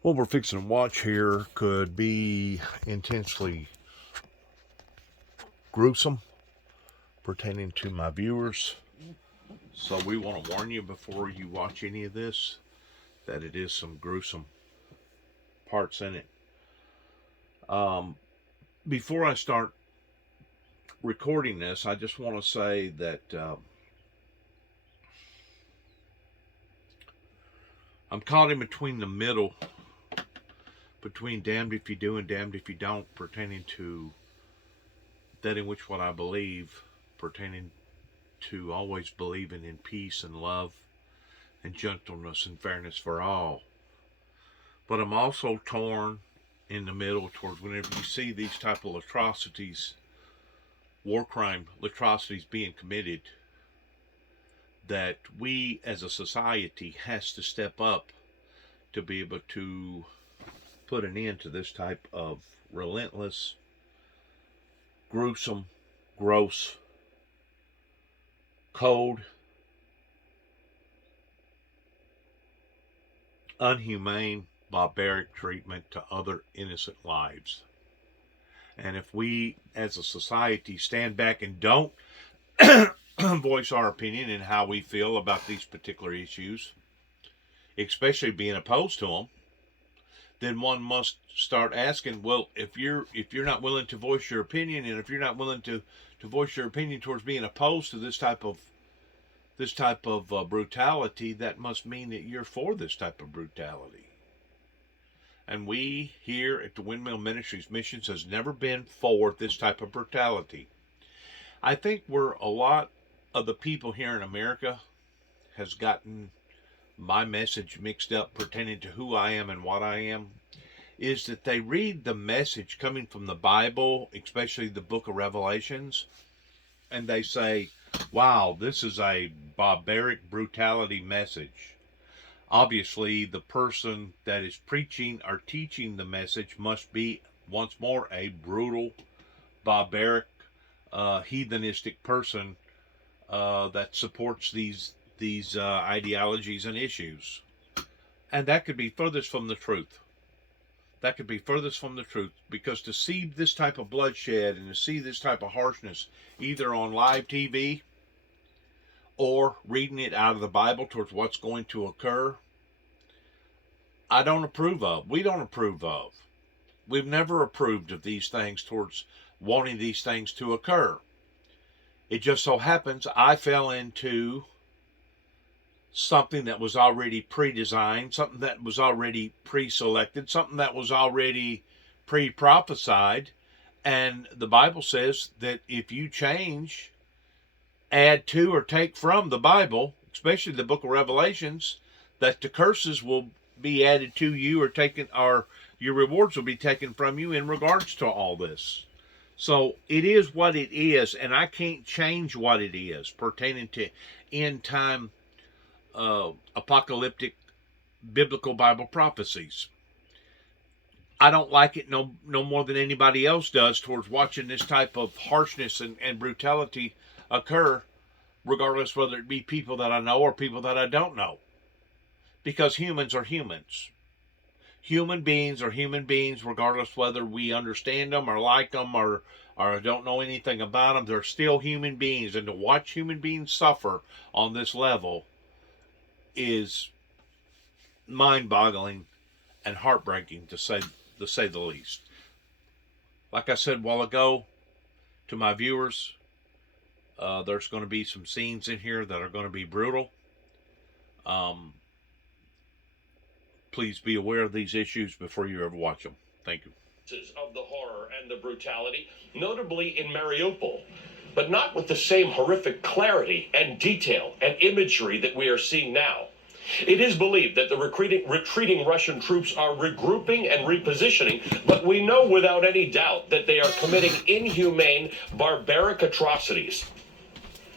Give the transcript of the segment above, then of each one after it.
What we're fixing to watch here could be intensely gruesome pertaining to my viewers. So we want to warn you before you watch any of this that it is some gruesome parts in it. Before I start recording this, I just want to say that I'm caught in between the middle, between damned if you do and damned if you don't, pertaining to that in which what I believe, pertaining to always believing in peace and love and gentleness and fairness for all. But I'm also torn in the middle towards whenever you see these type of atrocities, war crime atrocities being committed, that we as a society has to step up to be able to put an end to this type of relentless, gruesome, gross, cold, unhumane, barbaric treatment to other innocent lives. And if we as a society stand back and don't voice our opinion and how we feel about these particular issues, especially being opposed to them, then one must start asking, well, if you're not willing to voice your opinion, and if you're not willing to voice your opinion towards being opposed to this type of brutality, that must mean that you're for this type of brutality. And we here at the Windmill Ministries Missions has never been for this type of brutality. I think where a lot of the people here in America has gotten my message mixed up pertaining to who I am and what I am is that they read the message coming from the Bible, especially the book of Revelations, and they say, wow, this is a barbaric brutality message. Obviously, the person that is preaching or teaching the message must be, once more, a brutal, barbaric, heathenistic person that supports these ideologies and issues. And that could be furthest from the truth. That could be furthest from the truth, because to see this type of bloodshed and to see this type of harshness either on live TV or reading it out of the Bible towards what's going to occur, I don't approve of. We don't approve of. We've never approved of these things towards wanting these things to occur. It just so happens I fell into something that was already pre-designed, something that was already pre-selected, something that was already pre-prophesied. And the Bible says that if you change, add to, or take from the Bible, especially the book of Revelations, that the curses will be added to you or taken, or your rewards will be taken from you in regards to all this. So it is what it is, and I can't change what it is pertaining to end time apocalyptic biblical Bible prophecies. I don't like it no more than anybody else does towards watching this type of harshness and brutality occur, regardless whether it be people that I know or people that I don't know. Because humans are humans. Human beings are human beings, regardless whether we understand them or like them or don't know anything about them. They're still human beings, and to watch human beings suffer on this level is mind-boggling and heartbreaking, to say the least. Like I said a while ago to my viewers, there's going to be some scenes in here that are going to be brutal. Please be aware of these issues before you ever watch them. Thank you. Of the horror and the brutality, notably in Mariupol, but not with the same horrific clarity and detail and imagery that we are seeing now. It is believed that the retreating Russian troops are regrouping and repositioning, but we know without any doubt that they are committing inhumane, barbaric atrocities.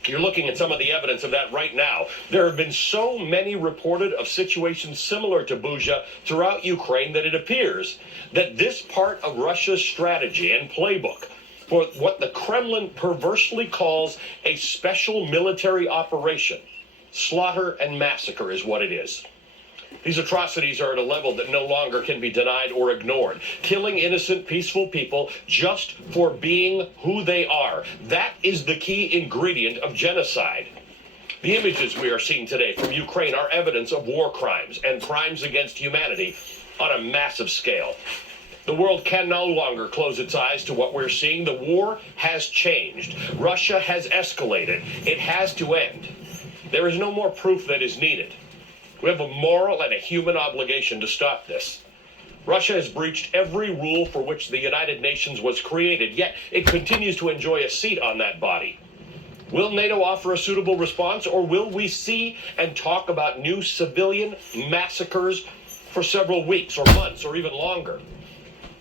You're looking at some of the evidence of that right now. There have been so many reported of situations similar to Bucha throughout Ukraine that it appears that this part of Russia's strategy and playbook for what the Kremlin perversely calls a special military operation, slaughter and massacre is what it is. These atrocities are at a level that no longer can be denied or ignored. Killing innocent, peaceful people just for being who they are. That is the key ingredient of genocide. The images we are seeing today from Ukraine are evidence of war crimes and crimes against humanity on a massive scale. The world can no longer close its eyes to what we're seeing. The war has changed. Russia has escalated. It has to end. There is no more proof that is needed. We have a moral and a human obligation to stop this. Russia has breached every rule for which the United Nations was created, yet it continues to enjoy a seat on that body. Will NATO offer a suitable response, or will we see and talk about new civilian massacres for several weeks or months or even longer?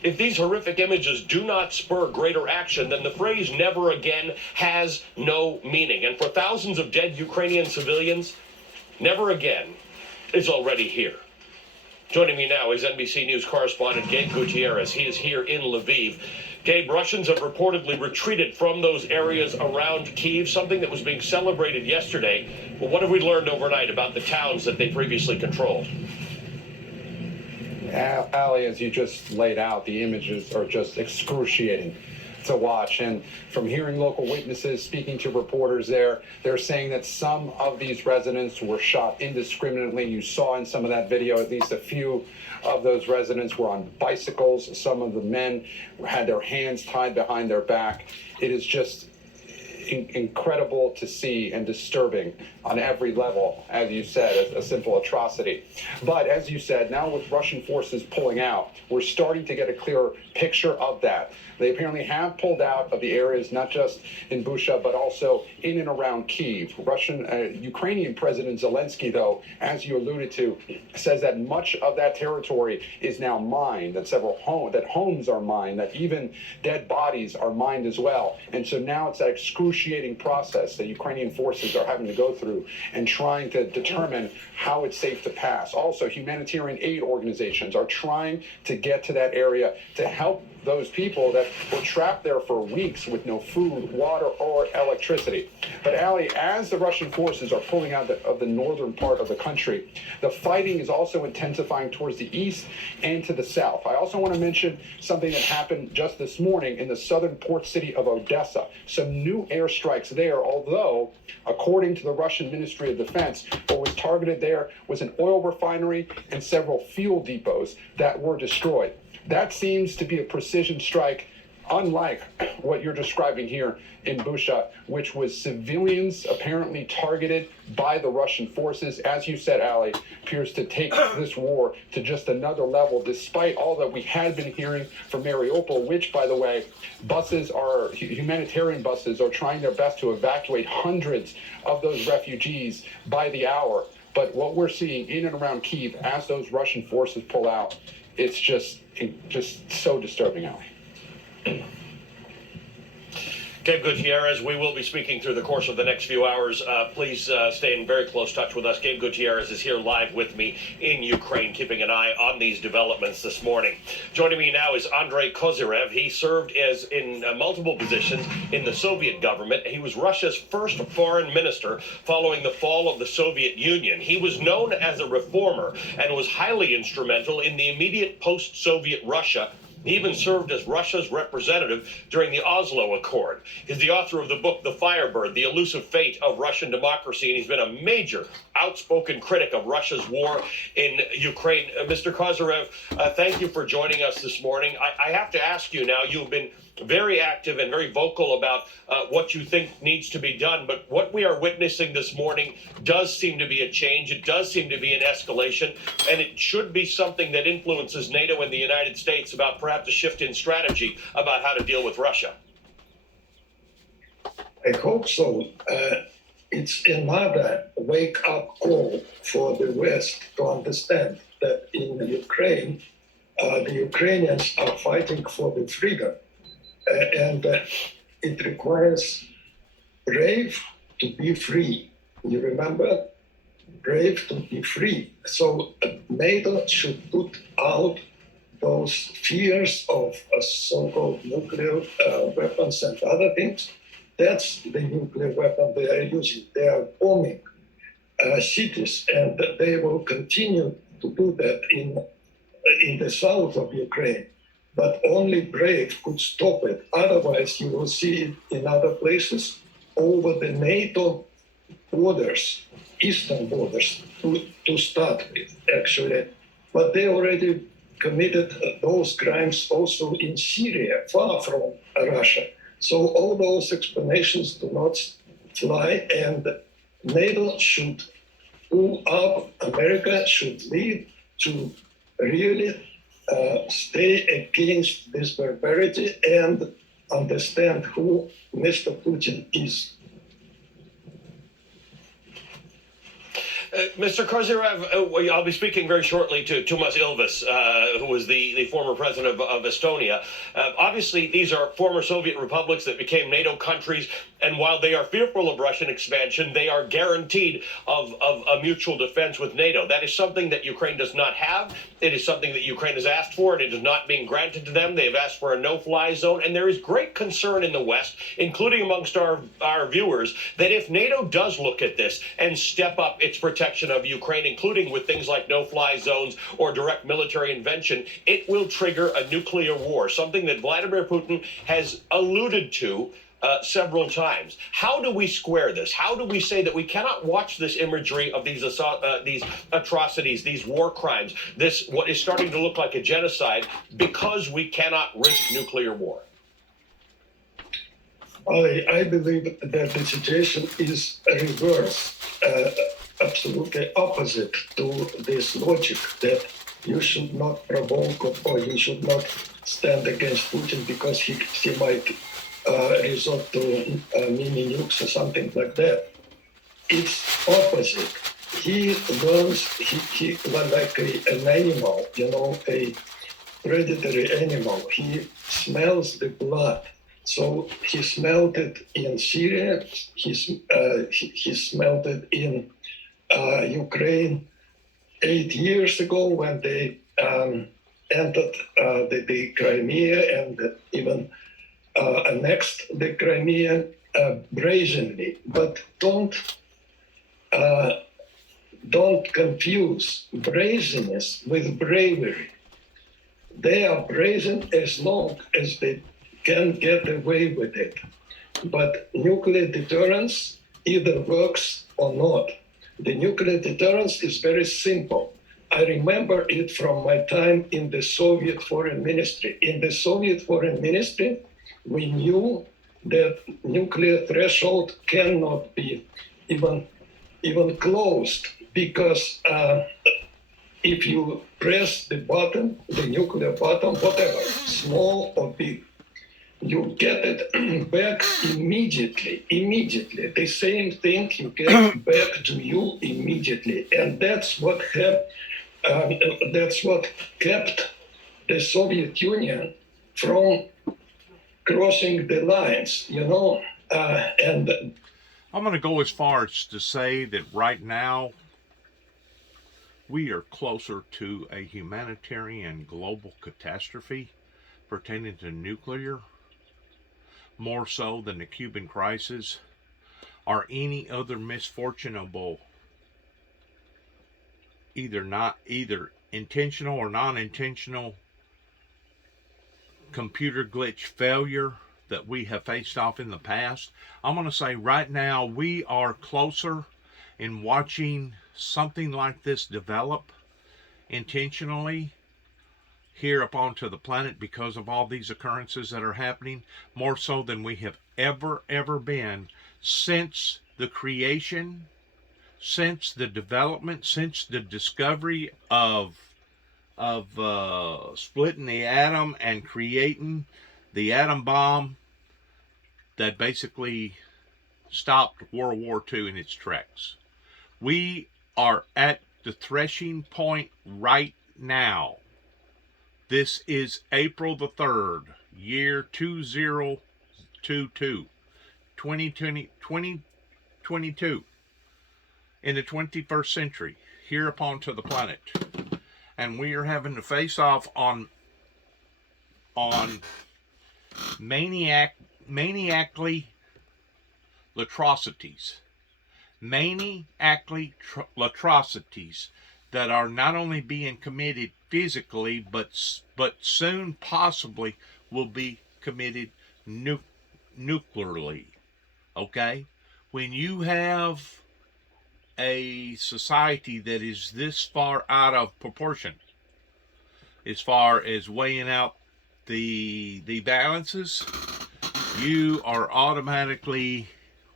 If these horrific images do not spur greater action, then the phrase never again has no meaning. And for thousands of dead Ukrainian civilians, never again is already here. Joining me now is NBC News correspondent Gabe Gutierrez. He is here in Lviv. Gabe, Russians have reportedly retreated from those areas around Kyiv, something that was being celebrated yesterday. Well, what have we learned overnight about the towns that they previously controlled? Ali, as you just laid out, the images are just excruciating to watch. And from hearing local witnesses, speaking to reporters there, they're saying that some of these residents were shot indiscriminately. You saw in some of that video, at least a few of those residents were on bicycles. Some of the men had their hands tied behind their back. It is just incredible to see and disturbing on every level, as you said, a simple atrocity. But as you said, now with Russian forces pulling out, we're starting to get a clearer picture of that. They apparently have pulled out of the areas, not just in Busha, but also in and around Kyiv. Ukrainian President Zelensky, though, as you alluded to, says that much of that territory is now mined, that homes are mined, that even dead bodies are mined as well. And so now it's that excruciating process that Ukrainian forces are having to go through and trying to determine how it's safe to pass. Also, humanitarian aid organizations are trying to get to that area to help those people that were trapped there for weeks with no food, water, or electricity. But Ali, as the Russian forces are pulling out of the northern part of the country, the fighting is also intensifying towards the east and to the south. I also want to mention something that happened just this morning in the southern port city of Odessa. Some new airstrikes there, although, according to the Russian Ministry of Defense, what was targeted there was an oil refinery and several fuel depots that were destroyed. That seems to be a precision strike, unlike what you're describing here in Busha, which was civilians apparently targeted by the Russian forces. As you said, Ali, appears to take this war to just another level, despite all that we had been hearing from Mariupol, which, by the way, humanitarian buses are trying their best to evacuate hundreds of those refugees by the hour. But what we're seeing in and around Kyiv as those Russian forces pull out, it's just so disturbing, Ali. Gabe Gutierrez, we will be speaking through the course of the next few hours. Please stay in very close touch with us. Gabe Gutierrez is here live with me in Ukraine, keeping an eye on these developments this morning. Joining me now is Andrei Kozyrev. He served in multiple positions in the Soviet government. He was Russia's first foreign minister following the fall of the Soviet Union. He was known as a reformer and was highly instrumental in the immediate post-Soviet Russia. He even served as Russia's representative during the Oslo Accord. He's the author of the book, The Firebird, The Elusive Fate of Russian Democracy, and he's been a major outspoken critic of Russia's war in Ukraine. Mr. Kozyrev, thank you for joining us this morning. I have to ask you now, you've been very active and very vocal about what you think needs to be done, but what we are witnessing this morning does seem to be a change. It does seem to be an escalation, and it should be something that influences NATO and the United States about perhaps a shift in strategy about how to deal with Russia. I hope so. It's another wake-up call for the West to understand that in Ukraine, the Ukrainians are fighting for the freedom. And it requires brave to be free. You remember? Brave to be free. So NATO should put out those fears of so-called nuclear weapons and other things. That's the nuclear weapon they are using. They are bombing cities, and they will continue to do that in the south of Ukraine. But only brave could stop it. Otherwise, you will see it in other places over the NATO borders, eastern borders, to start with, actually. But they already committed those crimes also in Syria, far from Russia. So all those explanations do not fly, and NATO should pull up, America should lead to really stay against this barbarity and understand who Mr. Putin is. Mr. Kozyrev, I'll be speaking very shortly to Tumas Ilves, who was the former president of Estonia. Obviously, these are former Soviet republics that became NATO countries, and while they are fearful of Russian expansion, they are guaranteed of a mutual defense with NATO. That is something that Ukraine does not have. It is something that Ukraine has asked for, and it is not being granted to them. They've asked for a no-fly zone, and there is great concern in the West, including amongst our viewers, that if NATO does look at this and step up its protection of Ukraine, including with things like no-fly zones or direct military intervention, it will trigger a nuclear war, something that Vladimir Putin has alluded to several times. How do we square this? How do we say that we cannot watch this imagery of these atrocities, these war crimes, this what is starting to look like a genocide, because we cannot risk nuclear war? I believe that the situation is reverse, absolutely opposite to this logic that you should not provoke or you should not stand against Putin because he might resort to mini nukes or something like that. It's opposite. He learns, he like an animal, a predatory animal. He smells the blood. So he smelled it in Syria, he smelled it in Ukraine 8 years ago when they entered the Crimea and even annexed the Crimea brazenly. But don't confuse brazenness with bravery. They are brazen as long as they can get away with it. But nuclear deterrence either works or not. The nuclear deterrence is very simple. I remember it from my time in the Soviet Foreign Ministry. In the Soviet Foreign Ministry, we knew that nuclear threshold cannot be even closed because if you press the button, the nuclear button, whatever, small or big, you get it back immediately. The same thing you get back to you immediately. And that's what kept the Soviet Union from crossing the lines, and I'm going to go as far as to say that right now we are closer to a humanitarian global catastrophe pertaining to nuclear, more so than the Cuban crisis or any other misfortunable, either intentional or non-intentional computer glitch failure that we have faced off in the past. I'm going to say right now we are closer in watching something like this develop intentionally here up onto the planet because of all these occurrences that are happening, more so than we have ever been since the creation, since the development, since the discovery of splitting the atom and creating the atom bomb that basically stopped World War II in its tracks. We are at the threshing point right now. This is April the 3rd, year 2022, 2022, in the 21st century, here upon to the planet. And we are having to face off on maniacally atrocities that are not only being committed physically, but soon possibly will be committed nuclearly. Okay? When you have a society that is this far out of proportion as far as weighing out the balances, you are automatically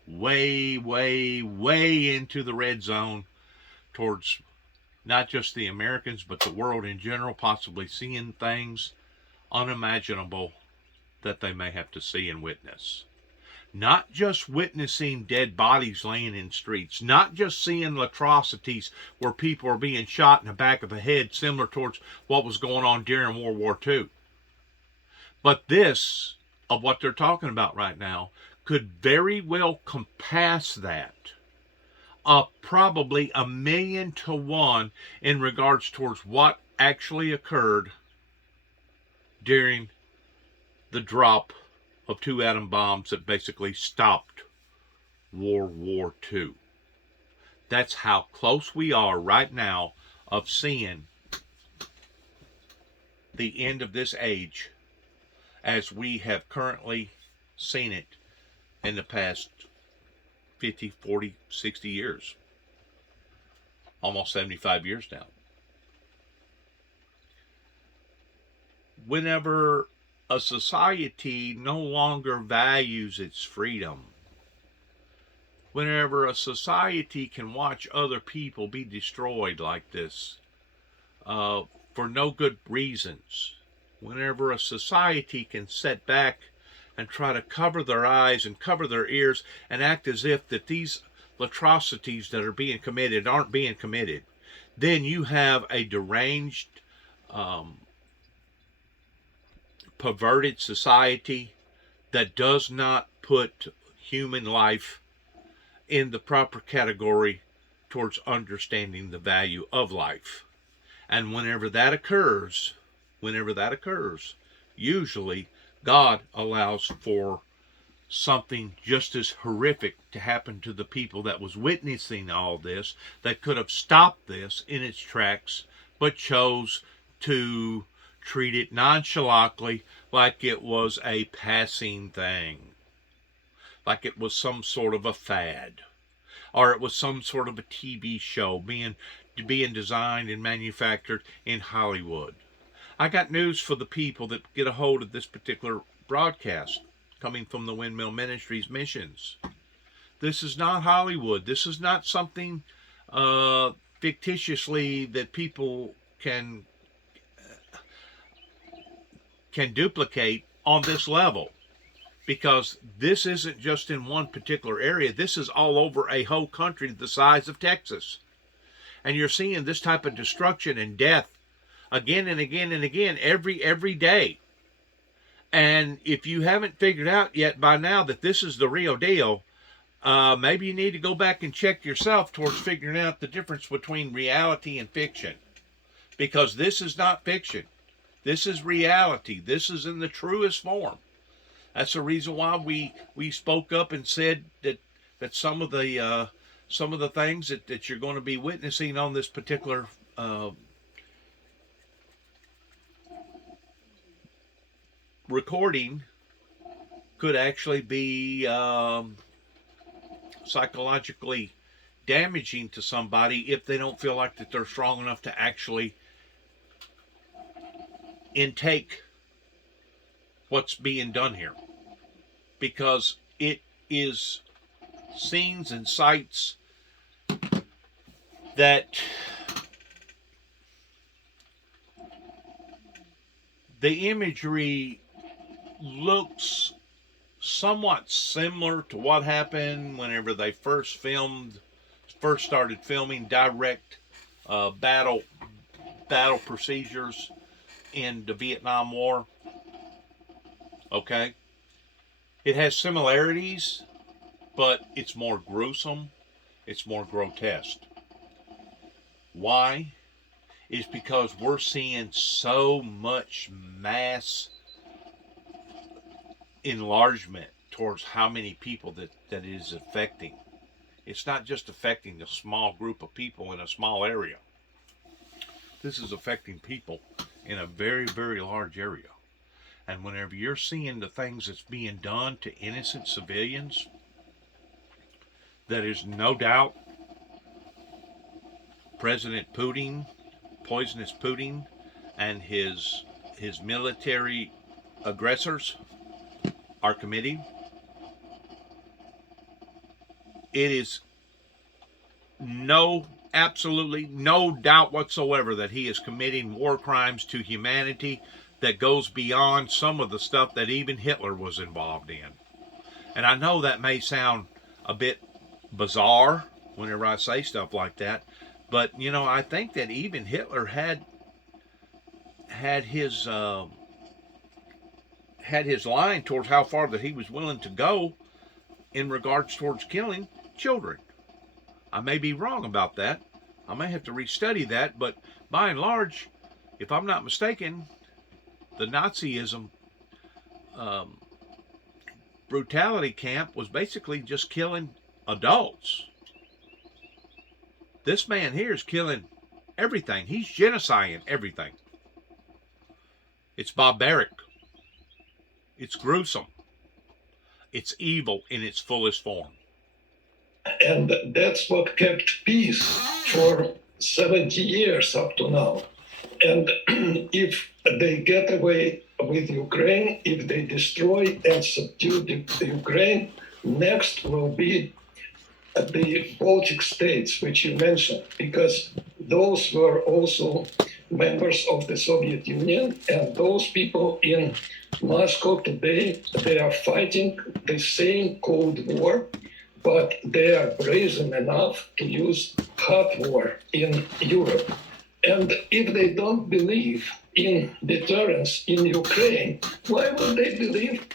way into the red zone towards not just the Americans but the world in general, possibly seeing things unimaginable that they may have to see and witness. Not just witnessing dead bodies laying in streets, not just seeing atrocities where people are being shot in the back of the head, similar towards what was going on during World War II. But this, of what they're talking about right now, could very well compass that. Probably 1,000,000 to 1 in regards towards what actually occurred during the drop of 2 atom bombs that basically stopped World War II. That's how close we are right now of seeing the end of this age as we have currently seen it in the past 50, 40, 60 years. Almost 75 years now. Whenever a society no longer values its freedom, whenever a society can watch other people be destroyed like this for no good reasons, whenever a society can sit back and try to cover their eyes and cover their ears and act as if that these atrocities that are being committed aren't being committed, then you have a deranged, perverted society that does not put human life in the proper category towards understanding the value of life. And whenever that occurs, usually God allows for something just as horrific to happen to the people that was witnessing all this, that could have stopped this in its tracks, but chose to treat it nonchalantly, like it was a passing thing, like it was some sort of a fad, or it was some sort of a TV show being designed and manufactured in Hollywood. I got news for the people that get a hold of this particular broadcast coming from the Windmill Ministries missions. This is not Hollywood. This is not something fictitiously that people can duplicate on this level, because this isn't just in one particular area. This is all over a whole country the size of Texas. And you're seeing this type of destruction and death again and again and again every day. And if you haven't figured out yet by now that this is the real deal, maybe you need to go back and check yourself towards figuring out the difference between reality and fiction. Because this is not fiction. This is reality. This is in the truest form. That's the reason why we spoke up and said that some of the things that you're going to be witnessing on this particular recording could actually be psychologically damaging to somebody if they don't feel like that they're strong enough to actually intake what's being done here, because it is scenes and sights that the imagery looks somewhat similar to what happened whenever they first started filming direct battle procedures in the Vietnam War. Okay, it has similarities, but it's more gruesome, it's more grotesque. Why? Is because we're seeing so much mass enlargement towards how many people that is affecting. It's not just affecting a small group of people in a small area. This is affecting people in a very, very large area. And whenever you're seeing the things that's being done to innocent civilians, that is no doubt President Pooting, poisonous Pooting, and his military aggressors are committing. It is absolutely no doubt whatsoever that he is committing war crimes to humanity that goes beyond some of the stuff that even Hitler was involved in. And I know that may sound a bit bizarre whenever I say stuff like that, but I think that even Hitler had his line towards how far that he was willing to go in regards towards killing children. I may be wrong about that. I may have to restudy that, but by and large, if I'm not mistaken, the Nazism brutality camp was basically just killing adults. This man here is killing everything. He's genociding everything. It's barbaric. It's gruesome. It's evil in its fullest form. And that's what kept peace for 70 years up to now. And if they get away with Ukraine, if they destroy and subdue the Ukraine, next will be the Baltic states, which you mentioned, because those were also members of the Soviet Union, and those people in Moscow today, they are fighting the same Cold War, but they are brazen enough to use hot war in Europe. And if they don't believe in deterrence in Ukraine, why would they believe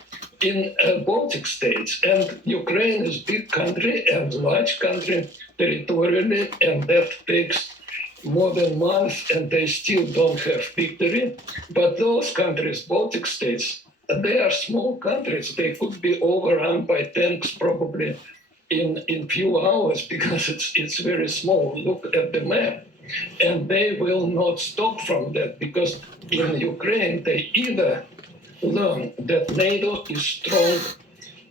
in Baltic states? And Ukraine is a big country and large country territorially, and that takes more than a month, and they still don't have victory. But those countries, Baltic states, they are small countries. They could be overrun by tanks probably in few hours because it's very small. Look at the map. And they will not stop from that because in Ukraine, they either learn that NATO is strong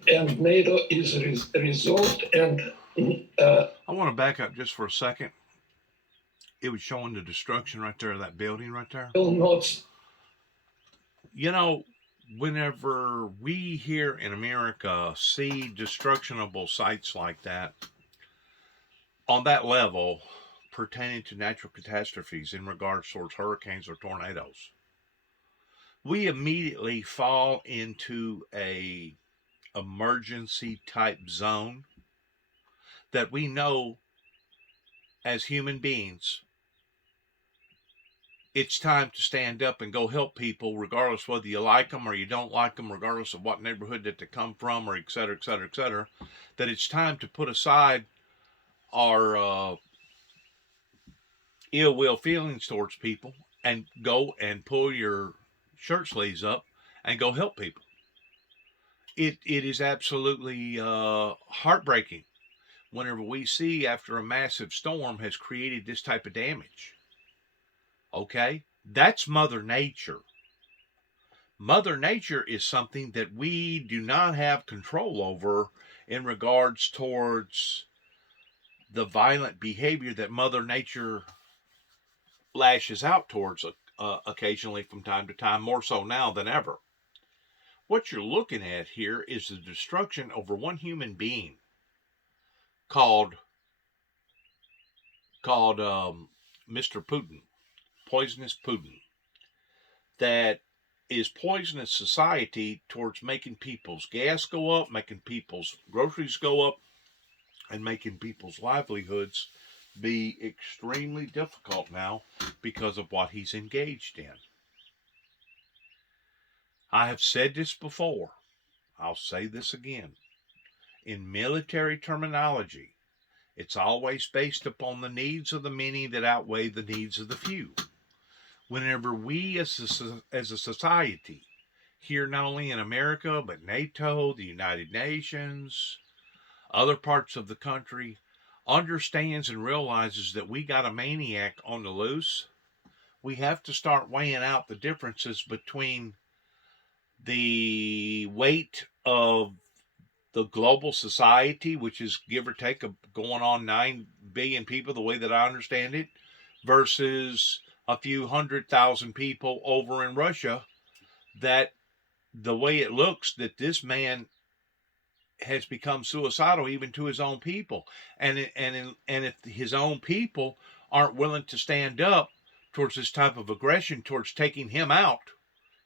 and NATO is resolved and... I want to back up just for a second. It was showing the destruction right there of that building right there. Will not... Whenever we here in America see destructionable sites like that, on that level, pertaining to natural catastrophes in regards towards hurricanes or tornadoes, we immediately fall into a emergency type zone that we know as human beings it's time to stand up and go help people, regardless whether you like them or you don't like them, regardless of what neighborhood that they come from, or et cetera, et cetera, et cetera. That it's time to put aside our ill will feelings towards people and go and pull your shirt sleeves up and go help people. It is absolutely heartbreaking whenever we see after a massive storm has created this type of damage. Okay? That's Mother Nature. Mother Nature is something that we do not have control over in regards towards the violent behavior that Mother Nature lashes out towards occasionally from time to time, more so now than ever. What you're looking at here is the destruction over one human being called Mr. Putin, poisonous Putin, that is poisonous society towards making people's gas go up, making people's groceries go up, and making people's livelihoods be extremely difficult now because of what he's engaged in. I have said this before. I'll say this again. In military terminology, it's always based upon the needs of the many that outweigh the needs of the few. Whenever we as a society, here not only in America, but NATO, the United Nations, other parts of the country, understands and realizes that we got a maniac on the loose, we have to start weighing out the differences between the weight of the global society, which is give or take going on 9 billion people, the way that I understand it, versus a few 100,000 people over in Russia, that the way it looks that this man has become suicidal even to his own people. And if his own people aren't willing to stand up towards this type of aggression, towards taking him out,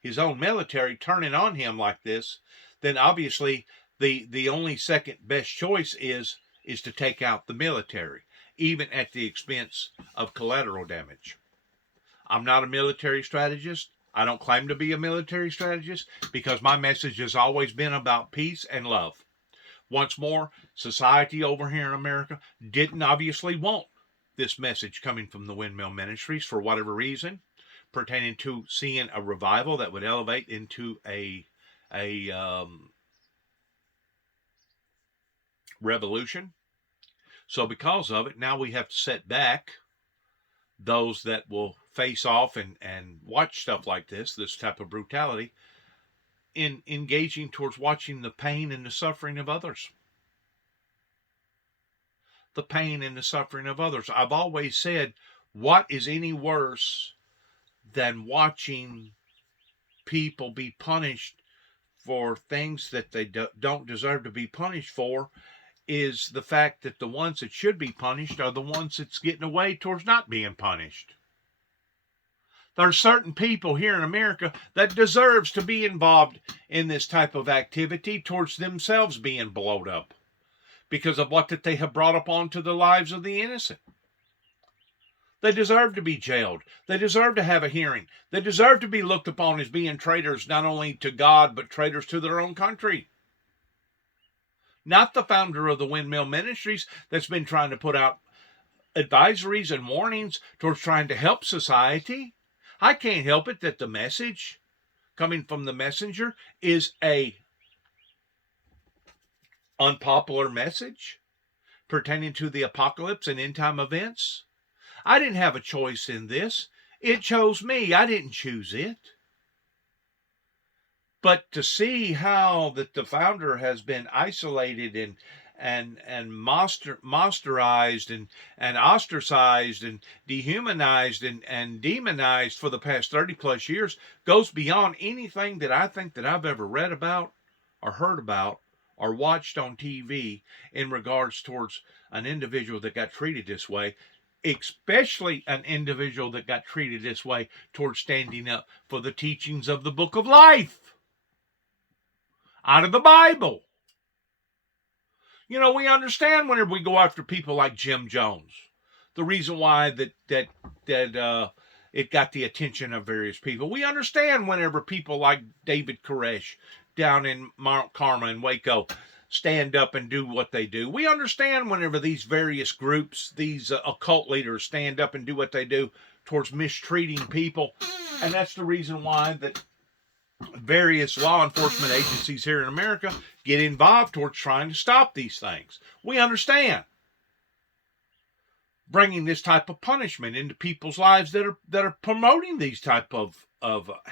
his own military turning on him like this, then obviously the only second best choice is to take out the military, even at the expense of collateral damage. I'm not a military strategist. I don't claim to be a military strategist, because my message has always been about peace and love. Once more, society over here in America didn't obviously want this message coming from the Windmill Ministries for whatever reason, pertaining to seeing a revival that would elevate into a revolution. So because of it, now we have to set back those that will face off and watch stuff like this type of brutality, in engaging towards watching the pain and the suffering of others. The pain and the suffering of others. I've always said, what is any worse than watching people be punished for things that they don't deserve to be punished for, is the fact that the ones that should be punished are the ones that's getting away towards not being punished. There are certain people here in America that deserves to be involved in this type of activity towards themselves being blowed up because of what that they have brought upon to the lives of the innocent. They deserve to be jailed. They deserve to have a hearing. They deserve to be looked upon as being traitors not only to God, but traitors to their own country. Not the founder of the Windmill Ministries that's been trying to put out advisories and warnings towards trying to help society. I can't help it that the message coming from the messenger is a unpopular message pertaining to the apocalypse and end time events. I didn't have a choice in this. It chose me. I didn't choose it. But to see how that the founder has been isolated and monsterized and ostracized and dehumanized and demonized for the past 30 plus years goes beyond anything that I think that I've ever read about or heard about or watched on TV in regards towards an individual that got treated this way, especially an individual that got treated this way towards standing up for the teachings of the Book of Life out of the Bible. You know, we understand whenever we go after people like Jim Jones, the reason why that it got the attention of various people. We understand whenever people like David Koresh down in Mount Carmel and Waco stand up and do what they do. We understand whenever these various groups, these occult leaders stand up and do what they do towards mistreating people. And that's the reason why that various law enforcement agencies here in America get involved towards trying to stop these things. We understand bringing this type of punishment into people's lives that are promoting these type of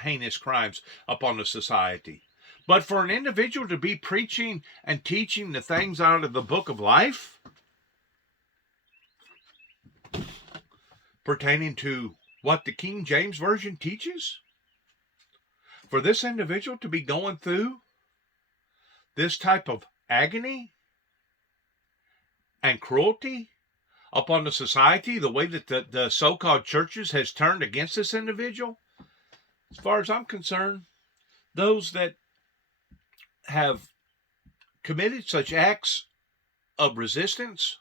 heinous crimes upon the society. But for an individual to be preaching and teaching the things out of the Book of Life pertaining to what the King James Version teaches, for this individual to be going through this type of agony and cruelty upon the society, the way that the so-called churches has turned against this individual, as far as I'm concerned, those that have committed such acts of resistance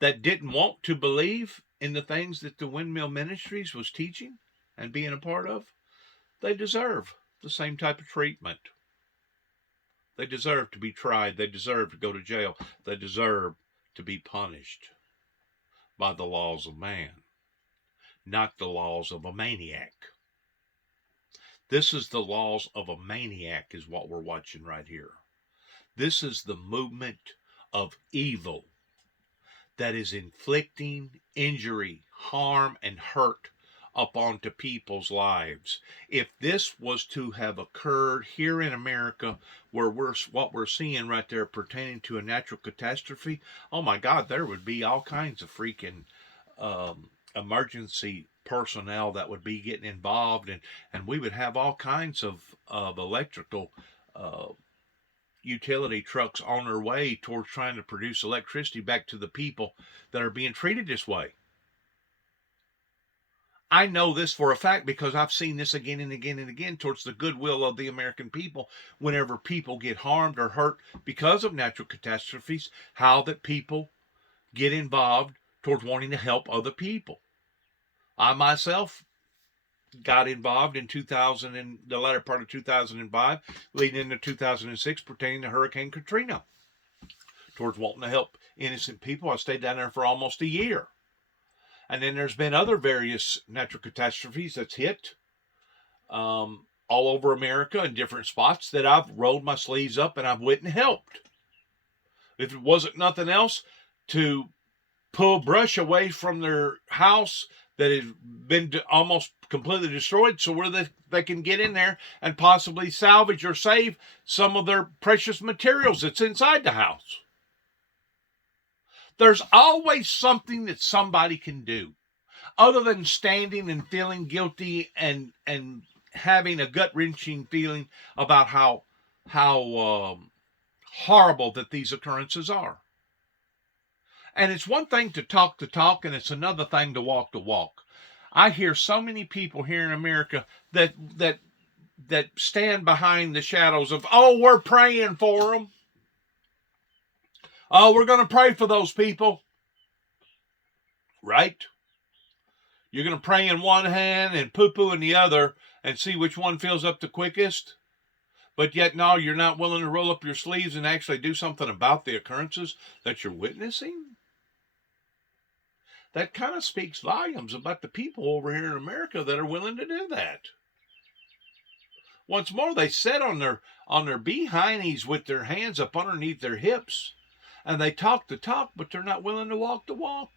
that didn't want to believe in the things that the Windmill Ministries was teaching and being a part of, they deserve the same type of treatment. They deserve to be tried. They deserve to go to jail. They deserve to be punished by the laws of man, not the laws of a maniac. This is the laws of a maniac is what we're watching right here. This is the movement of evil that is inflicting injury, harm, and hurt up onto people's lives. If this was to have occurred here in America, where what we're seeing right there pertaining to a natural catastrophe, oh my God, there would be all kinds of freaking emergency personnel that would be getting involved, and we would have all kinds of electrical utility trucks on their way towards trying to produce electricity back to the people that are being treated this way. I know this for a fact because I've seen this again and again and again towards the goodwill of the American people. Whenever people get harmed or hurt because of natural catastrophes, how that people get involved towards wanting to help other people. I myself got involved in 2000 and the latter part of 2005, leading into 2006, pertaining to Hurricane Katrina, towards wanting to help innocent people. I stayed down there for almost a year. And then there's been other various natural catastrophes that's hit all over America in different spots that I've rolled my sleeves up and I've went and helped. If it wasn't nothing else, to pull brush away from their house that has been almost completely destroyed, so where they can get in there and possibly salvage or save some of their precious materials that's inside the house. There's always something that somebody can do other than standing and feeling guilty and having a gut-wrenching feeling about how horrible that these occurrences are. And it's one thing to talk the talk, and it's another thing to walk the walk. I hear so many people here in America that stand behind the shadows of, oh, we're praying for them. Oh, we're going to pray for those people. Right? You're going to pray in one hand and poo-poo in the other and see which one fills up the quickest. But yet, no, you're not willing to roll up your sleeves and actually do something about the occurrences that you're witnessing. That kind of speaks volumes about the people over here in America that are willing to do that. Once more, they sit on their behindies with their hands up underneath their hips, and they talk the talk, but they're not willing to walk the walk.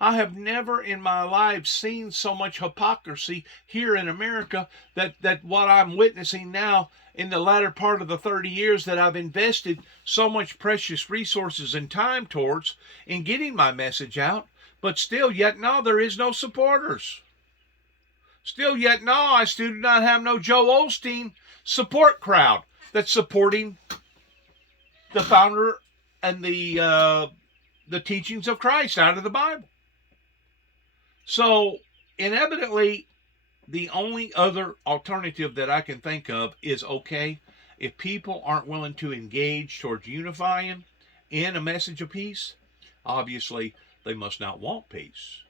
I have never in my life seen so much hypocrisy here in America that what I'm witnessing now in the latter part of the 30 years that I've invested so much precious resources and time towards in getting my message out, but still yet no, there is no supporters. Still yet no, I still do not have no Joe Osteen support crowd that's supporting the founder and the teachings of Christ out of the Bible. So, inevitably, the only other alternative that I can think of is, okay, if people aren't willing to engage towards unifying in a message of peace, obviously they must not want peace.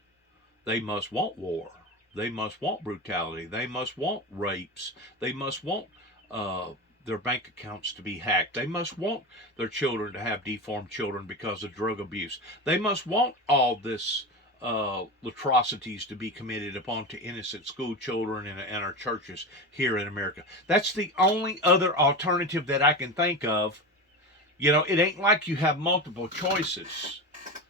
They must want war. They must want brutality. They must want rapes. They must want their bank accounts to be hacked. They must want their children to have deformed children because of drug abuse. They must want all this atrocities to be committed upon to innocent school children in our churches here in America. That's the only other alternative that I can think of. You know, it ain't like you have multiple choices.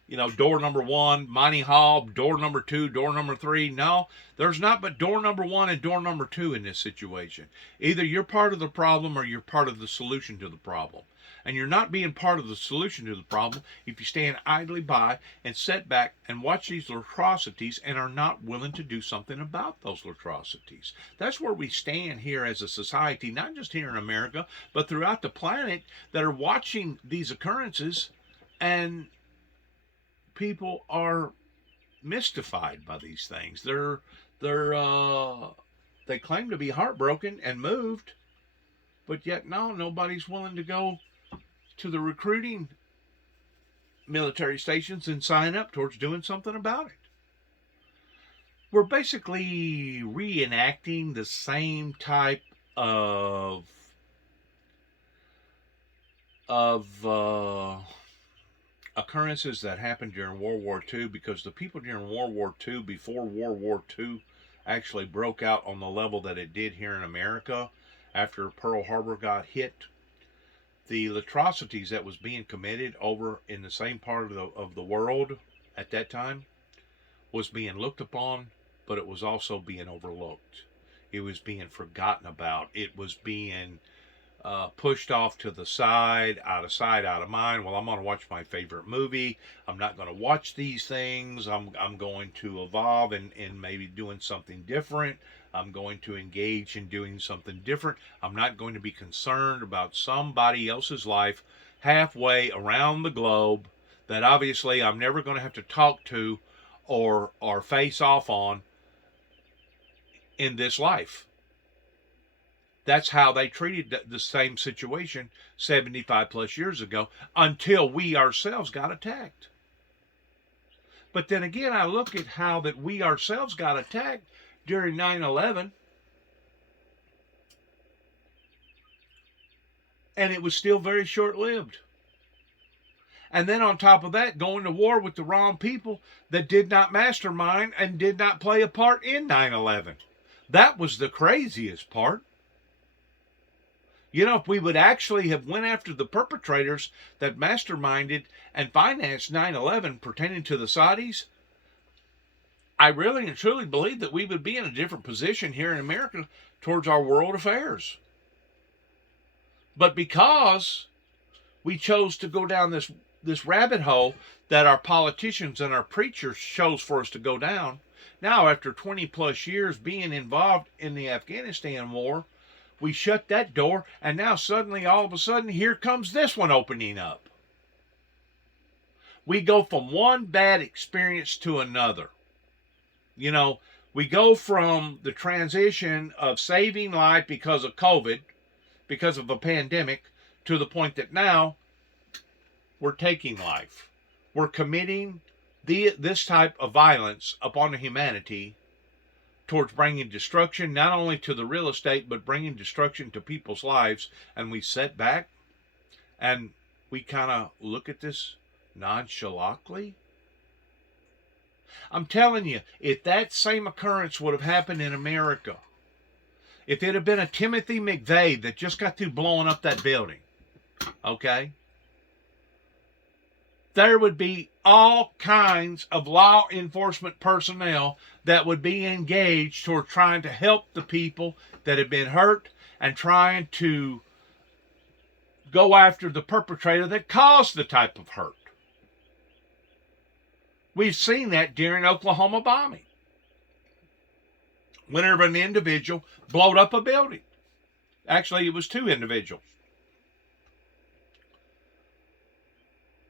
You know, door number one, Mighty Hall, door number two, door number three. No, there's not but door number one and door number two in this situation. Either you're part of the problem or you're part of the solution to the problem. And you're not being part of the solution to the problem if you stand idly by and sit back and watch these atrocities and are not willing to do something about those atrocities. That's where we stand here as a society, not just here in America, but throughout the planet, that are watching these occurrences, and people are mystified by these things. They claim to be heartbroken and moved, but yet no, nobody's willing to go to the recruiting military stations and sign up towards doing something about it. We're basically reenacting the same type of occurrences that happened during World War II, because the people during World War II, before World War II actually broke out on the level that it did here in America after Pearl Harbor got hit, the atrocities that was being committed over in the same part of the world at that time was being looked upon but it was also being overlooked. It was being forgotten about. It was being pushed off to the side, out of mind. Well, I'm going to watch my favorite movie. I'm not going to watch these things. I'm going to evolve and maybe doing something different. I'm going to engage in doing something different. I'm not going to be concerned about somebody else's life halfway around the globe that obviously I'm never going to have to talk to or face off on in this life. That's how they treated the same situation 75 plus years ago until we ourselves got attacked. But then again, I look at how that we ourselves got attacked during 9/11, and it was still very short-lived. And then on top of that, going to war with the wrong people that did not mastermind and did not play a part in 9/11. That was the craziest part. You know, if we would actually have went after the perpetrators that masterminded and financed 9/11 pertaining to the Saudis, I really and truly believe that we would be in a different position here in America towards our world affairs. But because we chose to go down this rabbit hole that our politicians and our preachers chose for us to go down, now after 20 plus years being involved in the Afghanistan war, we shut that door, and now suddenly, all of a sudden, here comes this one opening up. We go from one bad experience to another. You know, we go from the transition of saving life because of COVID, because of a pandemic, to the point that now we're taking life. We're committing this type of violence upon humanity towards bringing destruction not only to the real estate, but bringing destruction to people's lives. And we sit back and we kind of look at this nonchalantly. I'm telling you, if that same occurrence would have happened in America, if it had been a Timothy McVeigh that just got through blowing up that building, okay, there would be all kinds of law enforcement personnel that would be engaged toward trying to help the people that have been hurt and trying to go after the perpetrator that caused the type of hurt. We've seen that during Oklahoma bombing. Whenever an individual blowed up a building. Actually, it was two individuals.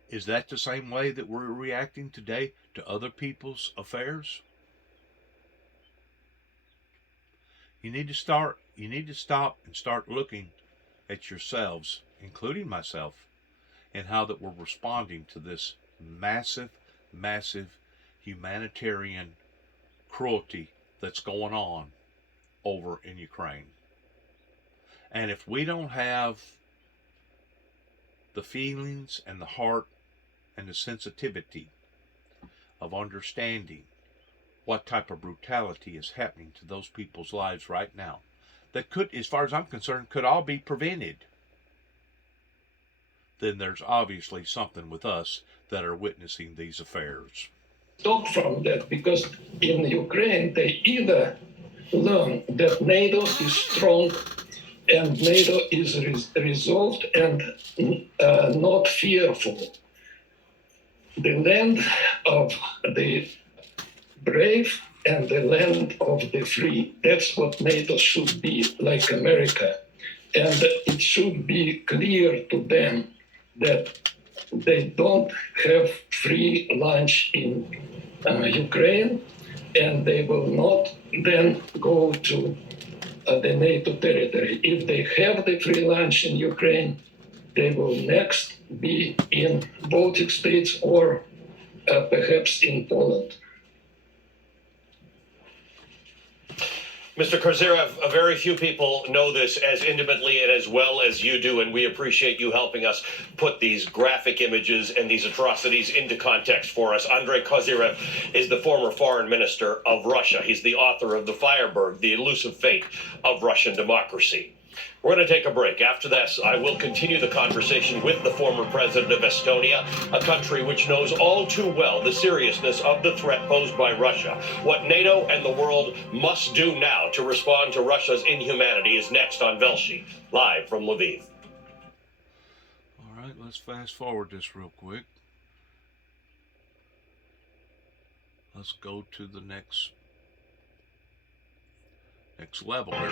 Is that the same way that we're reacting today to other people's affairs? You need to stop and start looking at yourselves, including myself, and how that we're responding to this massive humanitarian cruelty that's going on over in Ukraine. And if we don't have the feelings and the heart and the sensitivity of understanding what type of brutality is happening to those people's lives right now, that could, as far as I'm concerned, could all be prevented, then there's obviously something with us that are witnessing these affairs. Stop from that, because in Ukraine they either learn that NATO is strong and NATO is resolved and not fearful. The land of the brave and the land of the free. That's what NATO should be, like America. And it should be clear to them that they don't have free lunch in Ukraine, and they will not then go to the NATO territory. If they have the free lunch in Ukraine, they will next be in Baltic states or perhaps in Poland. Mr. Kozyrev, very few people know this as intimately and as well as you do, and we appreciate you helping us put these graphic images and these atrocities into context for us. Andrei Kozyrev is the former foreign minister of Russia. He's the author of The Firebird, The Elusive Fate of Russian Democracy. We're going to take a break. After this, I will continue the conversation with the former president of Estonia, a country which knows all too well the seriousness of the threat posed by Russia. What NATO and the world must do now to respond to Russia's inhumanity is next on Velshi, live from Lviv. All right, let's fast forward this real quick. Let's go to the next level here.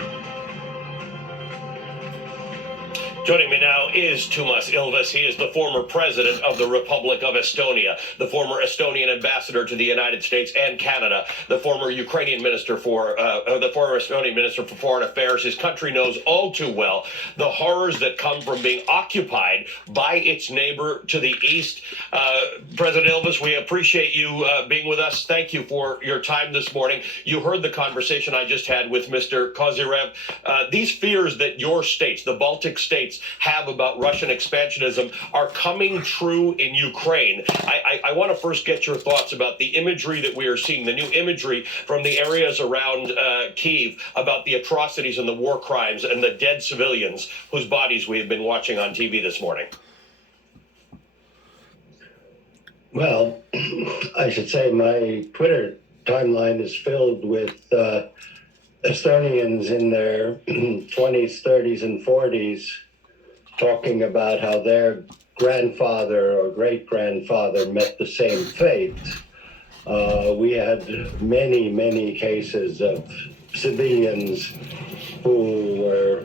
Joining me now is Tumas Ilves. He is the former president of the Republic of Estonia, the former Estonian ambassador to the United States and Canada, the former Estonian minister for Foreign Affairs. His country knows all too well the horrors that come from being occupied by its neighbor to the east. President Ilves, we appreciate you being with us. Thank you for your time this morning. You heard the conversation I just had with Mr. Kozyrev. These fears that your states, the Baltic states, have about Russian expansionism are coming true in Ukraine. I want to first get your thoughts about the imagery that we are seeing, the new imagery from the areas around Kyiv about the atrocities and the war crimes and the dead civilians whose bodies we have been watching on TV this morning. Well, I should say my Twitter timeline is filled with Estonians in their 20s, 30s, and 40s talking about how their grandfather or great-grandfather met the same fate. We had many cases of civilians who were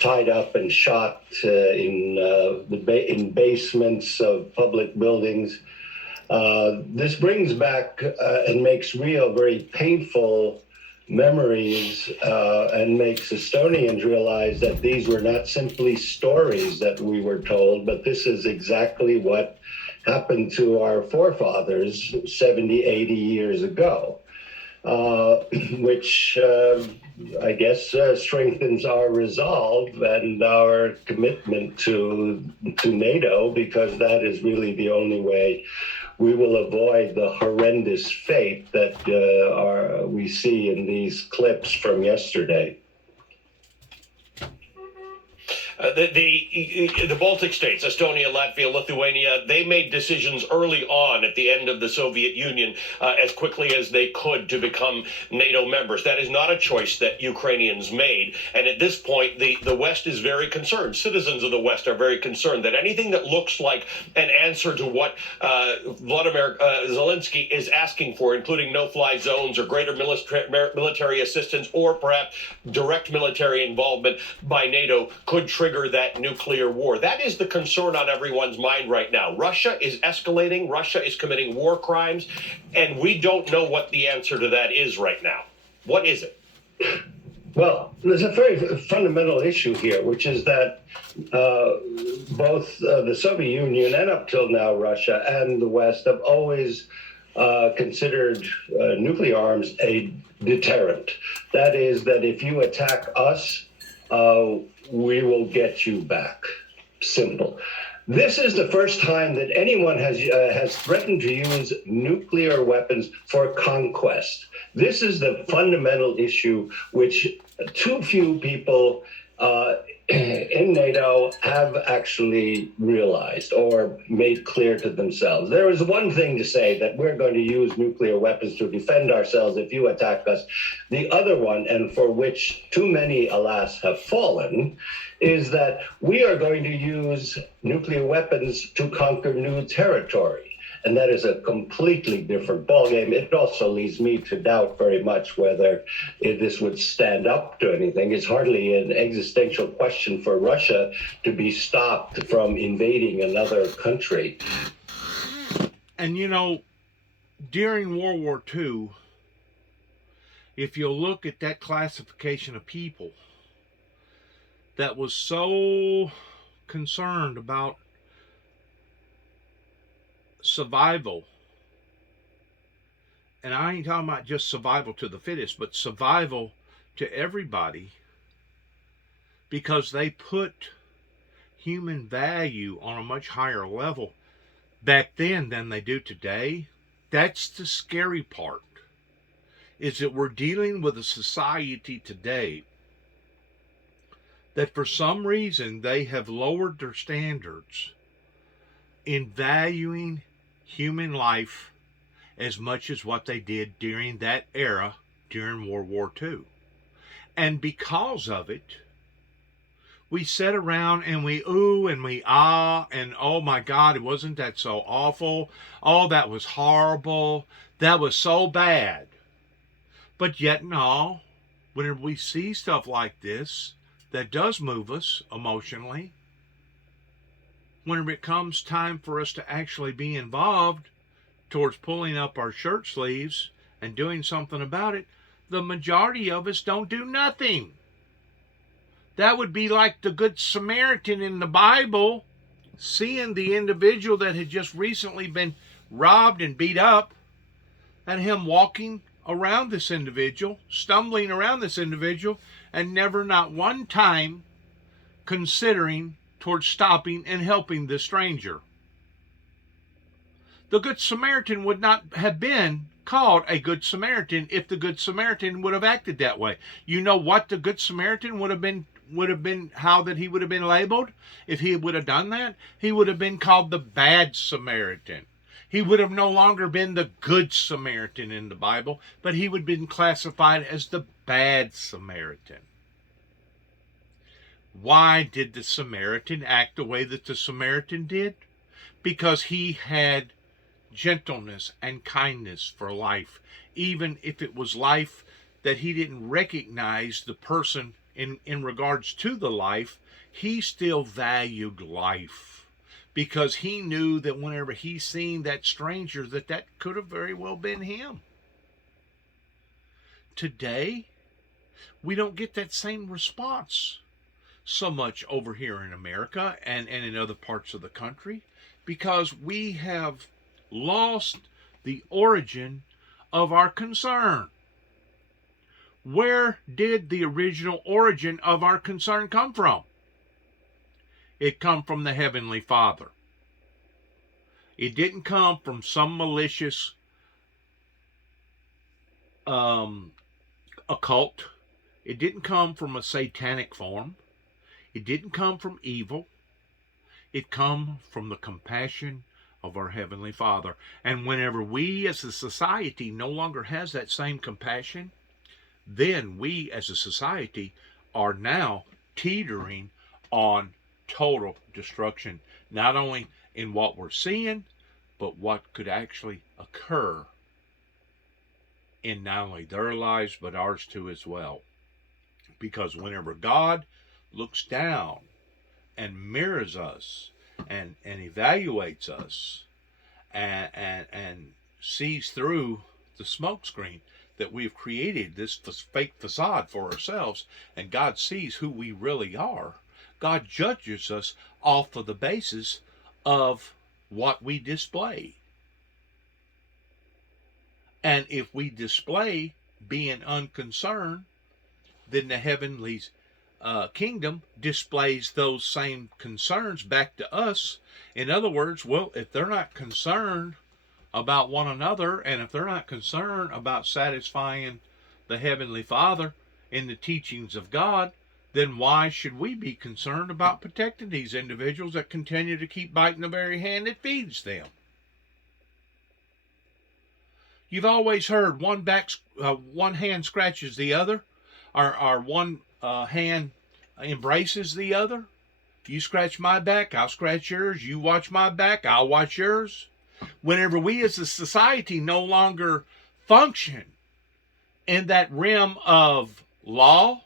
tied up and shot in basements of public buildings. This brings back and makes real very painful memories and makes Estonians realize that these were not simply stories that we were told, but this is exactly what happened to our forefathers 70, 80 years ago, which I guess strengthens our resolve and our commitment to NATO, because that is really the only way we will avoid the horrendous fate that we see in these clips from yesterday. The Baltic states, Estonia, Latvia, Lithuania, they made decisions early on at the end of the Soviet Union as quickly as they could to become NATO members. That is not a choice that Ukrainians made. And at this point, the West is very concerned. Citizens of the West are very concerned that anything that looks like an answer to what Vladimir Zelensky is asking for, including no-fly zones or greater military assistance or perhaps direct military involvement by NATO, could trigger that nuclear war. That is the concern on everyone's mind right now. Russia is escalating. Russia is committing war crimes, and we don't know what the answer to that is right now. What is it? Well, there's a very fundamental issue here, which is that both the Soviet Union and up till now Russia and the West have always considered nuclear arms a deterrent. That is, that if you attack us, we will get you back. Simple. This is the first time that anyone has threatened to use nuclear weapons for conquest. This is the fundamental issue which too few people in NATO have actually realized or made clear to themselves. There is one thing to say that we're going to use nuclear weapons to defend ourselves if you attack us. The other one, and for which too many, alas, have fallen, is that we are going to use nuclear weapons to conquer new territory. And that is a completely different ballgame. It also leads me to doubt very much whether this would stand up to anything. It's hardly an existential question for Russia to be stopped from invading another country. And you know, during World War II, if you look at that classification of people that was so concerned about survival, and I ain't talking about just survival to the fittest, but survival to everybody, because they put human value on a much higher level back then than they do today. That's the scary part, is that we're dealing with a society today that for some reason they have lowered their standards in valuing human life as much as what they did during that era during World War II. And because of it, we sit around and we ooh and we ah and oh my God, wasn't that so awful? Oh, that was horrible. That was so bad. But yet and all, whenever we see stuff like this, that does move us emotionally. Whenever it comes time for us to actually be involved towards pulling up our shirt sleeves and doing something about it, the majority of us don't do nothing. That would be like the Good Samaritan in the Bible, seeing the individual that had just recently been robbed and beat up, and him walking around this individual, stumbling around this individual, and never not one time considering towards stopping and helping this stranger. The Good Samaritan would not have been called a Good Samaritan if the Good Samaritan would have acted that way. You know what the Good Samaritan would have been how that he would have been labeled if he would have done that? He would have been called the Bad Samaritan. He would have no longer been the Good Samaritan in the Bible, but he would have been classified as the Bad Samaritan. Why did the Samaritan act the way that the Samaritan did? Because he had gentleness and kindness for life, even if it was life that he didn't recognize the person in regards to the life. He still valued life because he knew that whenever he seen that stranger, that could have very well been him. Today, we don't get that same response so much over here in America and in other parts of the country, because we have lost the origin of our concern. Where did the original origin of our concern come from? It come from the Heavenly Father. It didn't come from some malicious occult. It didn't come from a satanic form. It didn't come from evil. It come from the compassion of our Heavenly Father. And whenever we as a society no longer has that same compassion, then we as a society are now teetering on total destruction, not only in what we're seeing, but what could actually occur in not only their lives, but ours too as well. Because whenever God looks down and mirrors us and evaluates us and sees through the smokescreen that we've created, this fake facade for ourselves, and God sees who we really are, God judges us off of the basis of what we display. And if we display being unconcerned, then the heavenly kingdom displays those same concerns back to us. In other words, well, if they're not concerned about one another, and if they're not concerned about satisfying the Heavenly Father in the teachings of God, then why should we be concerned about protecting these individuals that continue to keep biting the very hand that feeds them? You've always heard one hand scratches the other, or one hand embraces the other. You scratch my back, I'll scratch yours. You watch my back, I'll watch yours. Whenever we as a society no longer function in that realm of law,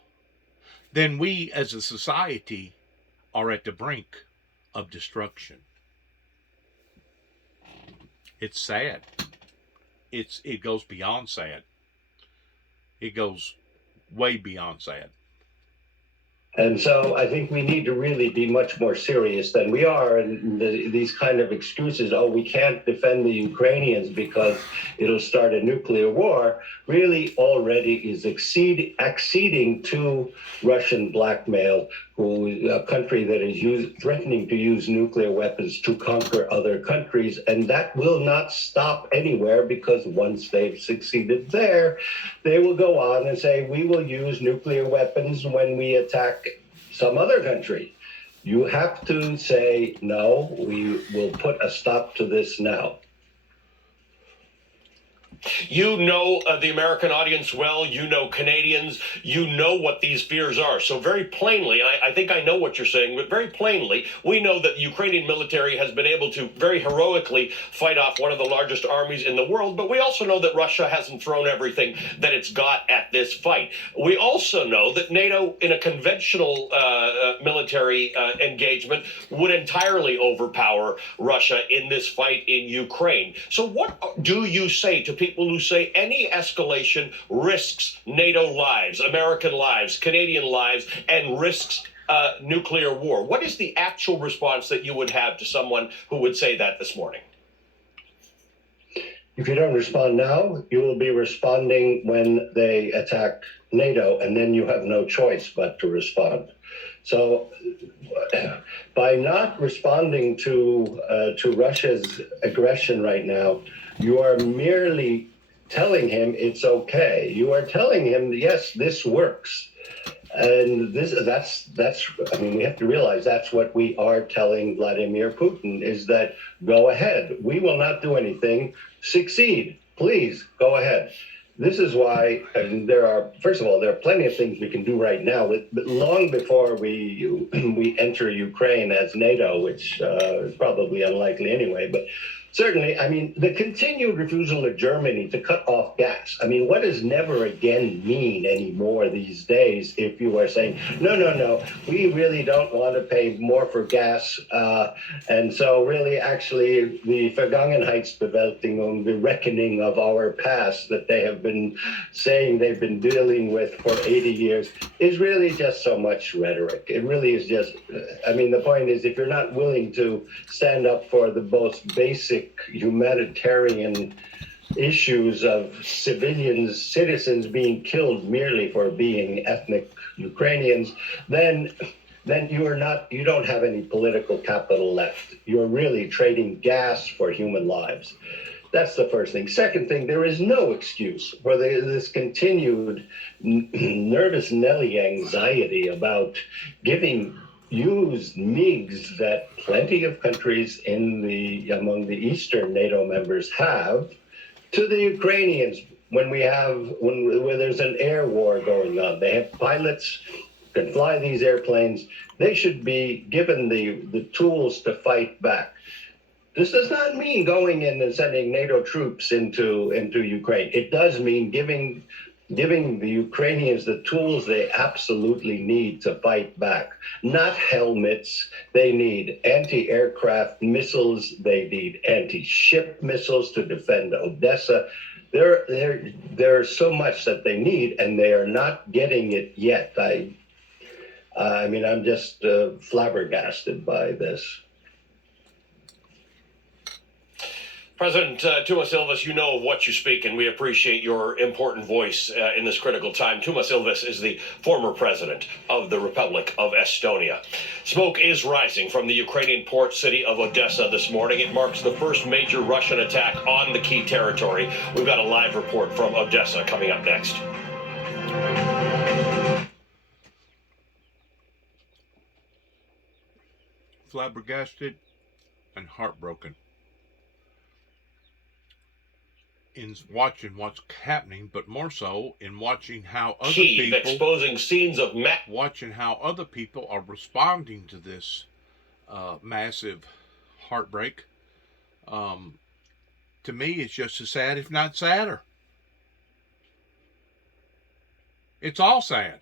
then we as a society are at the brink of destruction. It's sad. It goes beyond sad. It goes way beyond sad. And so I think we need to really be much more serious than we are. And these kind of excuses, oh, we can't defend the Ukrainians because it'll start a nuclear war, really already is acceding to Russian blackmail, a country that is threatening to use nuclear weapons to conquer other countries. And that will not stop anywhere, because once they've succeeded there, they will go on and say, we will use nuclear weapons when we attack some other country. You have to say, no, we will put a stop to this now. You know the American audience well. You know Canadians. You know what these fears are. So very plainly, I think I know what you're saying, but very plainly, we know that the Ukrainian military has been able to very heroically fight off one of the largest armies in the world. But we also know that Russia hasn't thrown everything that it's got at this fight. We also know that NATO, in a conventional military engagement, would entirely overpower Russia in this fight in Ukraine. So what do you say to people who say any escalation risks NATO lives, American lives, Canadian lives, and risks nuclear war? What is the actual response that you would have to someone who would say that this morning? If you don't respond now, you will be responding when they attack NATO, and then you have no choice but to respond. So by not responding to Russia's aggression right now, you are merely telling him it's okay. You are telling him, yes, this works. And that's I mean, we have to realize that's what we are telling Vladimir Putin, is that go ahead. We will not do anything. Succeed. Please go ahead. This is why, and first of all, there are plenty of things we can do right now, but long before we enter Ukraine as NATO, which is probably unlikely anyway, but certainly, I mean, the continued refusal of Germany to cut off gas. I mean, what does never again mean anymore these days if you are saying, no, we really don't want to pay more for gas. And so really, actually, the Vergangenheitsbewältigung, the reckoning of our past that they have been saying they've been dealing with for 80 years is really just so much rhetoric. It really is just, I mean, the point is, if you're not willing to stand up for the most basic humanitarian issues of citizens being killed merely for being ethnic Ukrainians, then you don't have any political capital left. You're really trading gas for human lives. That's the first thing. Second thing, there is no excuse for this continued nervous Nelly anxiety about giving used MiGs that plenty of countries among the Eastern NATO members have to the Ukrainians when where there's an air war going on. They have pilots who can fly these airplanes. They should be given the tools to fight back. This does not mean going in and sending NATO troops into Ukraine. It does mean giving the Ukrainians the tools they absolutely need to fight back. Not helmets. They need anti-aircraft missiles. They need anti-ship missiles to defend Odessa. There's so much that they need, and they are not getting it yet. I mean, I'm just flabbergasted by this. President Tumas Ilves, you know of what you speak, and we appreciate your important voice in this critical time. Tumas Ilves is the former president of the Republic of Estonia. Smoke is rising from the Ukrainian port city of Odessa this morning. It marks the first major Russian attack on the key territory. We've got a live report from Odessa coming up next. Flabbergasted and heartbroken in watching what's happening, but more so in watching how other people exposing scenes of watching how other people are responding to this massive heartbreak. To me, it's just as sad, if not sadder. It's all sad.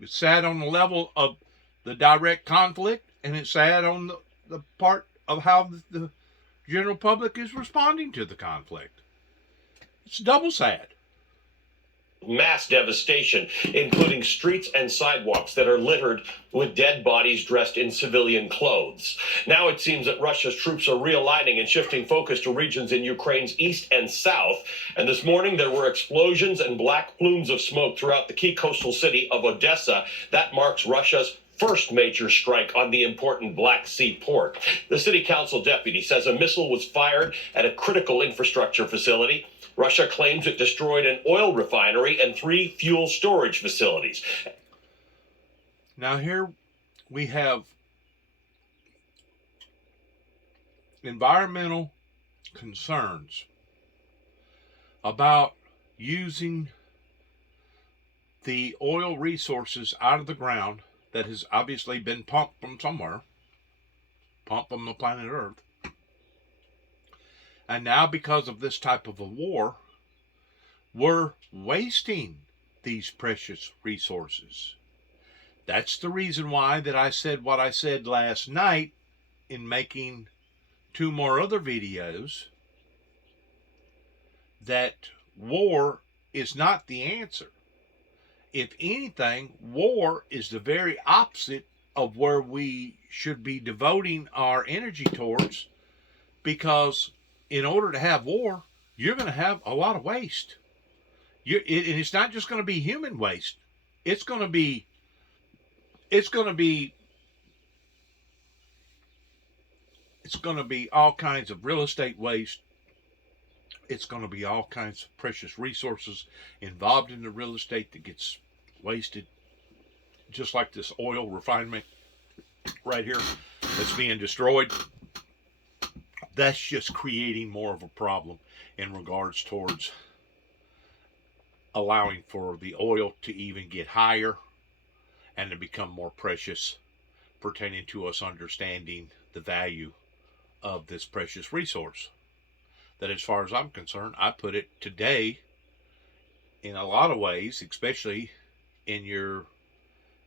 It's sad on the level of the direct conflict, and it's sad on the part of how the general public is responding to the conflict. It's double sad. Mass devastation, including streets and sidewalks that are littered with dead bodies dressed in civilian clothes. Now it seems that Russia's troops are realigning and shifting focus to regions in Ukraine's east and south. And this morning there were explosions and black plumes of smoke throughout the key coastal city of Odessa. That marks Russia's first major strike on the important Black Sea port. The city council deputy says a missile was fired at a critical infrastructure facility. Russia claims it destroyed an oil refinery and 3 fuel storage facilities. Now here we have environmental concerns about using the oil resources out of the ground that has obviously been pumped from somewhere, pumped from the planet Earth. And now because of this type of a war, we're wasting these precious resources. That's the reason why that I said what I said last night in making 2 more other videos, that war is not the answer. If anything, war is the very opposite of where we should be devoting our energy towards, because in order to have war, you're going to have a lot of waste. And it's not just going to be human waste. It's going to be all kinds of real estate waste. It's going to be all kinds of precious resources involved in the real estate that gets wasted. Just like this oil refinement right here that's being destroyed. That's just creating more of a problem in regards towards allowing for the oil to even get higher and to become more precious, pertaining to us understanding the value of this precious resource. That, as far as I'm concerned, I put it today in a lot of ways, especially in your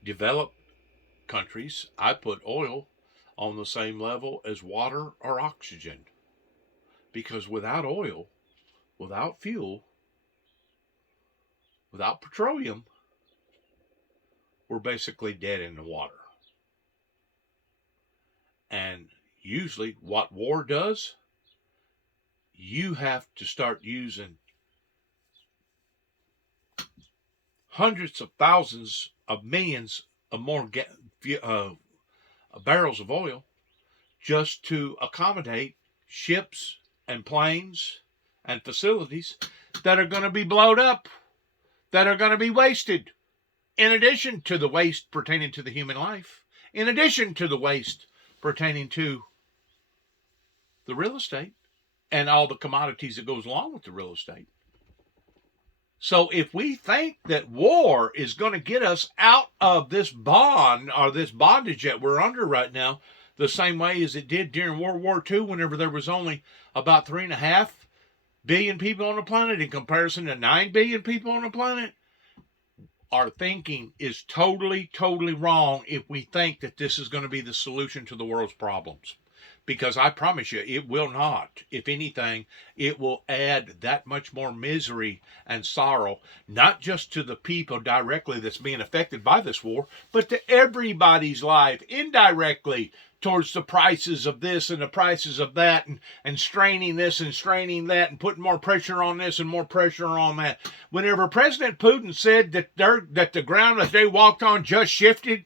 developed countries, I put oil on the same level as water or oxygen. Because without oil, without fuel, without petroleum, we're basically dead in the water. And usually what war does, you have to start using hundreds of thousands of millions of more barrels of oil just to accommodate ships and planes and facilities that are going to be blown up, that are going to be wasted, in addition to the waste pertaining to the human life, in addition to the waste pertaining to the real estate and all the commodities that goes along with the real estate. So if we think that war is going to get us out of this bond or this bondage that we're under right now, the same way as it did during World War II, whenever there was only about 3.5 billion people on the planet in comparison to 9 billion people on the planet, our thinking is totally, totally wrong if we think that this is going to be the solution to the world's problems. Because I promise you, it will not. If anything, it will add that much more misery and sorrow, not just to the people directly that's being affected by this war, but to everybody's life indirectly, towards the prices of this and the prices of that, and straining this and straining that, and putting more pressure on this and more pressure on that. Whenever President Putin said that the ground that they walked on just shifted,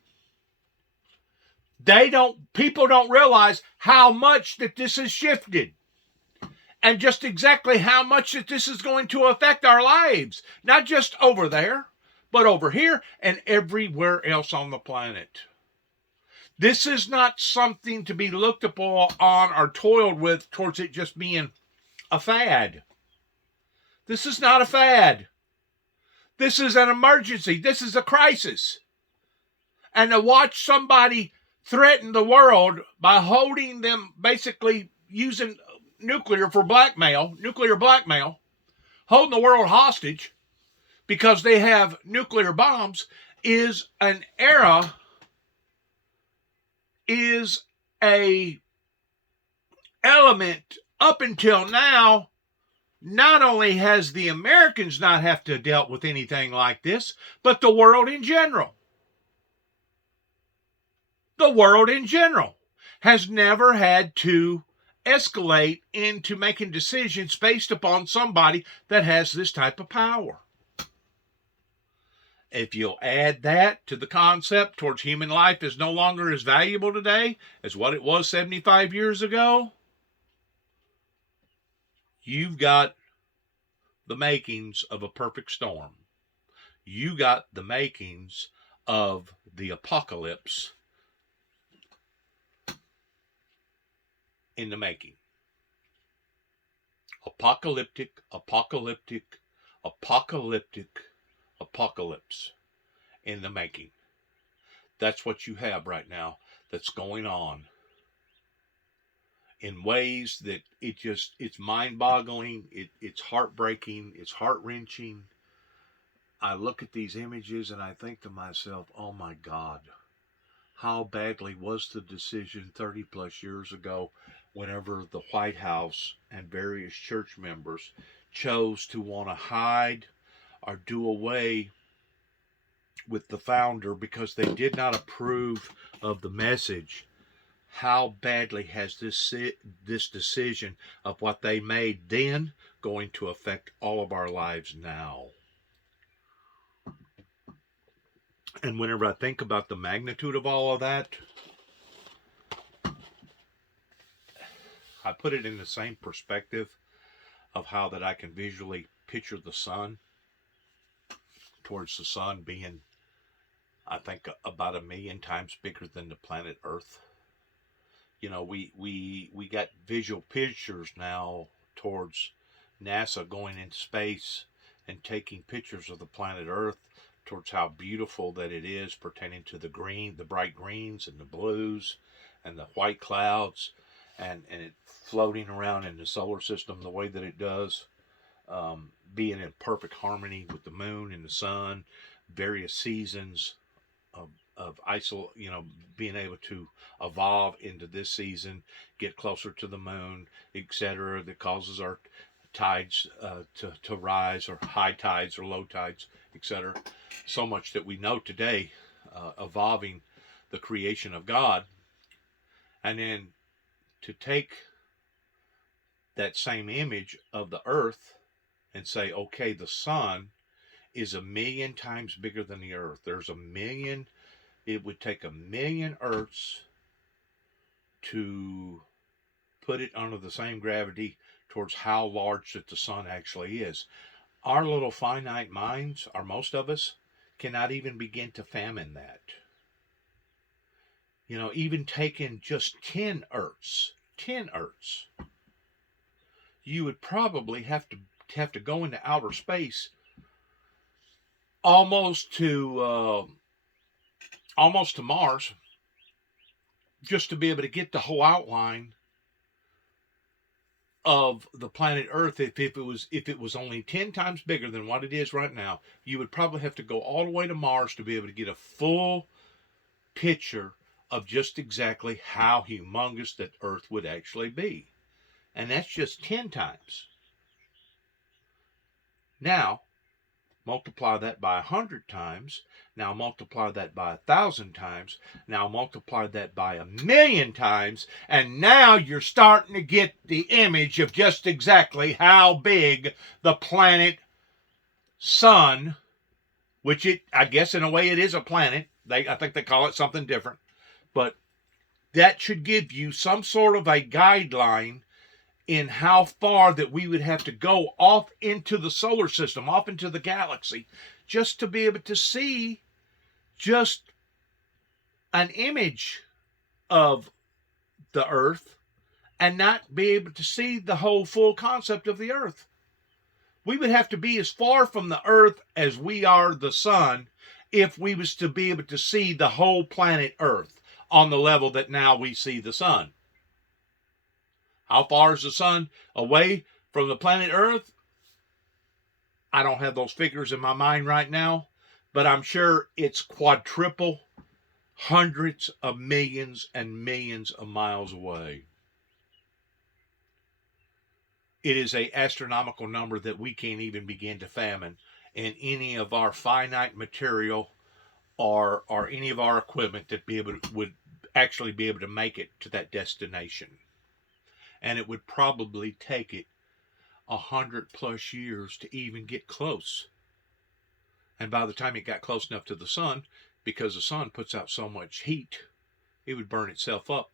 people don't realize how much that this has shifted, and just exactly how much that this is going to affect our lives, not just over there, but over here and everywhere else on the planet. This is not something to be looked upon or toiled with towards it just being a fad. This is not a fad. This is an emergency. This is a crisis. And to watch somebody threaten the world by holding them, basically using nuclear blackmail, holding the world hostage because they have nuclear bombs, is an era, is a element up until now. Not only has the Americans not have to dealt with anything like this, but the world in general. The world in general has never had to escalate into making decisions based upon somebody that has this type of power. If you'll add that to the concept towards human life is no longer as valuable today as what it was 75 years ago, you've got the makings of a perfect storm. You got the makings of the apocalypse in the making. Apocalyptic, apocalyptic, apocalyptic, apocalypse in the making. That's what you have right now that's going on in ways that it's mind-boggling, it's heartbreaking, it's heart-wrenching. I look at these images and I think to myself, oh my God, how badly was the decision 30 plus years ago whenever the White House and various church members chose to want to hide or do away with the founder because they did not approve of the message. How badly has this decision of what they made then going to affect all of our lives now? And whenever I think about the magnitude of all of that, I put it in the same perspective of how that I can visually picture the sun, towards the sun being, I think, about 1,000,000 times bigger than the planet Earth. You know, we got visual pictures now towards NASA going into space and taking pictures of the planet Earth, towards how beautiful that it is, pertaining to the green, the bright greens and the blues and the white clouds, and it floating around in the solar system the way that it does, being in perfect harmony with the moon and the sun, various seasons of being able to evolve into this season, get closer to the moon, etc., that causes our tides to rise, or high tides or low tides, etc. So much that we know today, evolving the creation of God. And then to take that same image of the earth and say, okay, the sun is 1,000,000 times bigger than the earth. There's 1,000,000, it would take 1,000,000 earths to put it under the same gravity towards how large that the sun actually is. Our little finite minds, or most of us, cannot even begin to fathom that. You know, even taking just 10 Earths, you would probably have to go into outer space almost to Mars, just to be able to get the whole outline of the planet Earth. If it was only 10 times bigger than what it is right now, you would probably have to go all the way to Mars to be able to get a full picture of just exactly how humongous that Earth would actually be. And that's just 10 times. Now, multiply that by 100 times. Now multiply that by 1,000 times. Now multiply that by 1,000,000 times. And now you're starting to get the image of just exactly how big the planet Sun, which I guess in a way it is a planet. I think they call it something different. But that should give you some sort of a guideline in how far that we would have to go off into the solar system, off into the galaxy, just to be able to see just an image of the Earth and not be able to see the whole full concept of the Earth. We would have to be as far from the Earth as we are the sun if we was to be able to see the whole planet Earth on the level that now we see the sun. How far is the sun away from the planet Earth? I don't have those figures in my mind right now, but I'm sure it's quadruple, hundreds of millions and millions of miles away. It is an astronomical number that we can't even begin to fathom in any of our finite material or any of our equipment that would actually be able to make it to that destination. And it would probably take it 100 plus years to even get close. And by the time it got close enough to the sun, because the sun puts out so much heat, it would burn itself up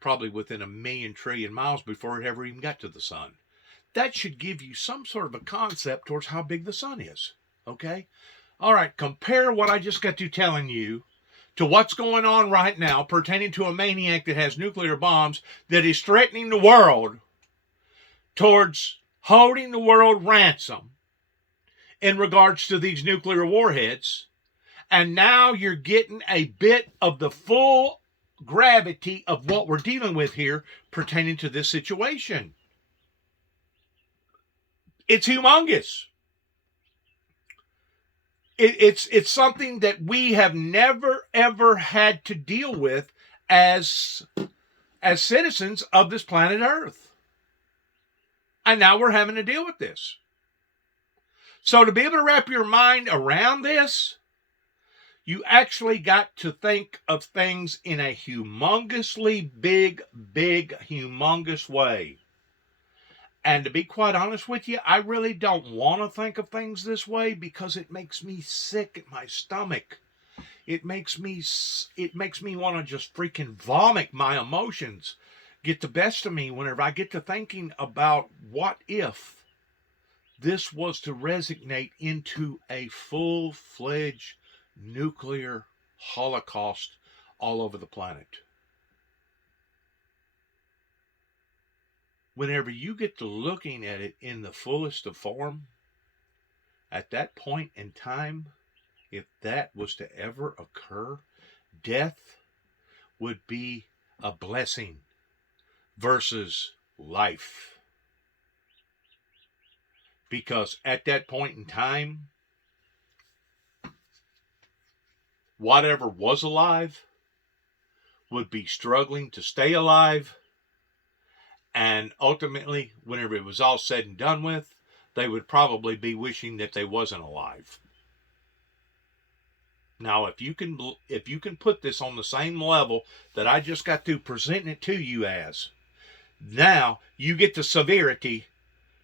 probably within 1,000,000 trillion miles before it ever even got to the sun. That should give you some sort of a concept towards how big the sun is. Okay? All right, compare what I just got to telling you to what's going on right now pertaining to a maniac that has nuclear bombs that is threatening the world towards holding the world ransom in regards to these nuclear warheads. And now you're getting a bit of the full gravity of what we're dealing with here pertaining to this situation. It's humongous. It's something that we have never ever had to deal with as citizens of this planet Earth. And now we're having to deal with this. So to be able to wrap your mind around this, you actually got to think of things in a humongously big, humongous way. And to be quite honest with you, I really don't want to think of things this way because it makes me sick at my stomach. It makes me want to just freaking vomit. My emotions get the best of me whenever I get to thinking about what if this was to resonate into a full-fledged nuclear holocaust all over the planet. Whenever you get to looking at it in the fullest of form, at that point in time, if that was to ever occur, death would be a blessing versus life. Because at that point in time, whatever was alive would be struggling to stay alive. And ultimately, whenever it was all said and done with, they would probably be wishing that they wasn't alive. Now, if you can put this on the same level that I just got to presenting it to you as, now you get the severity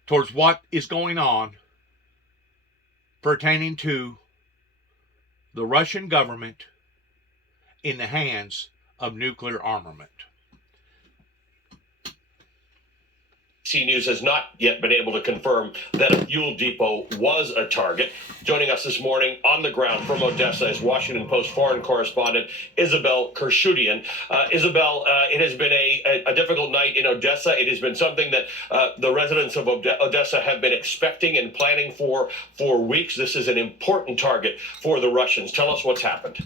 towards what is going on pertaining to the Russian government in the hands of nuclear armament. ABC News has not yet been able to confirm that a fuel depot was a target. Joining us this morning on the ground from Odessa is Washington Post foreign correspondent Isabel Kershudian. Isabel, it has been a difficult night in Odessa. It has been something that the residents of Odessa have been expecting and planning for weeks. This is an important target for the Russians. Tell us what's happened.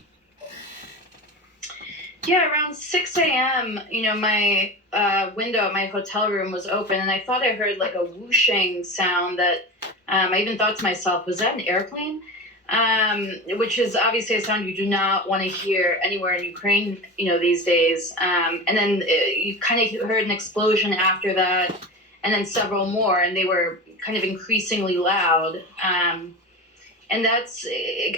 Yeah, around 6 a.m., my window at my hotel room was open, and I thought I heard like a whooshing sound that I even thought to myself, was that an airplane? Which is obviously a sound you do not want to hear anywhere in Ukraine, these days. And then you kind of heard an explosion after that, and then several more, and they were kind of increasingly loud. And that's,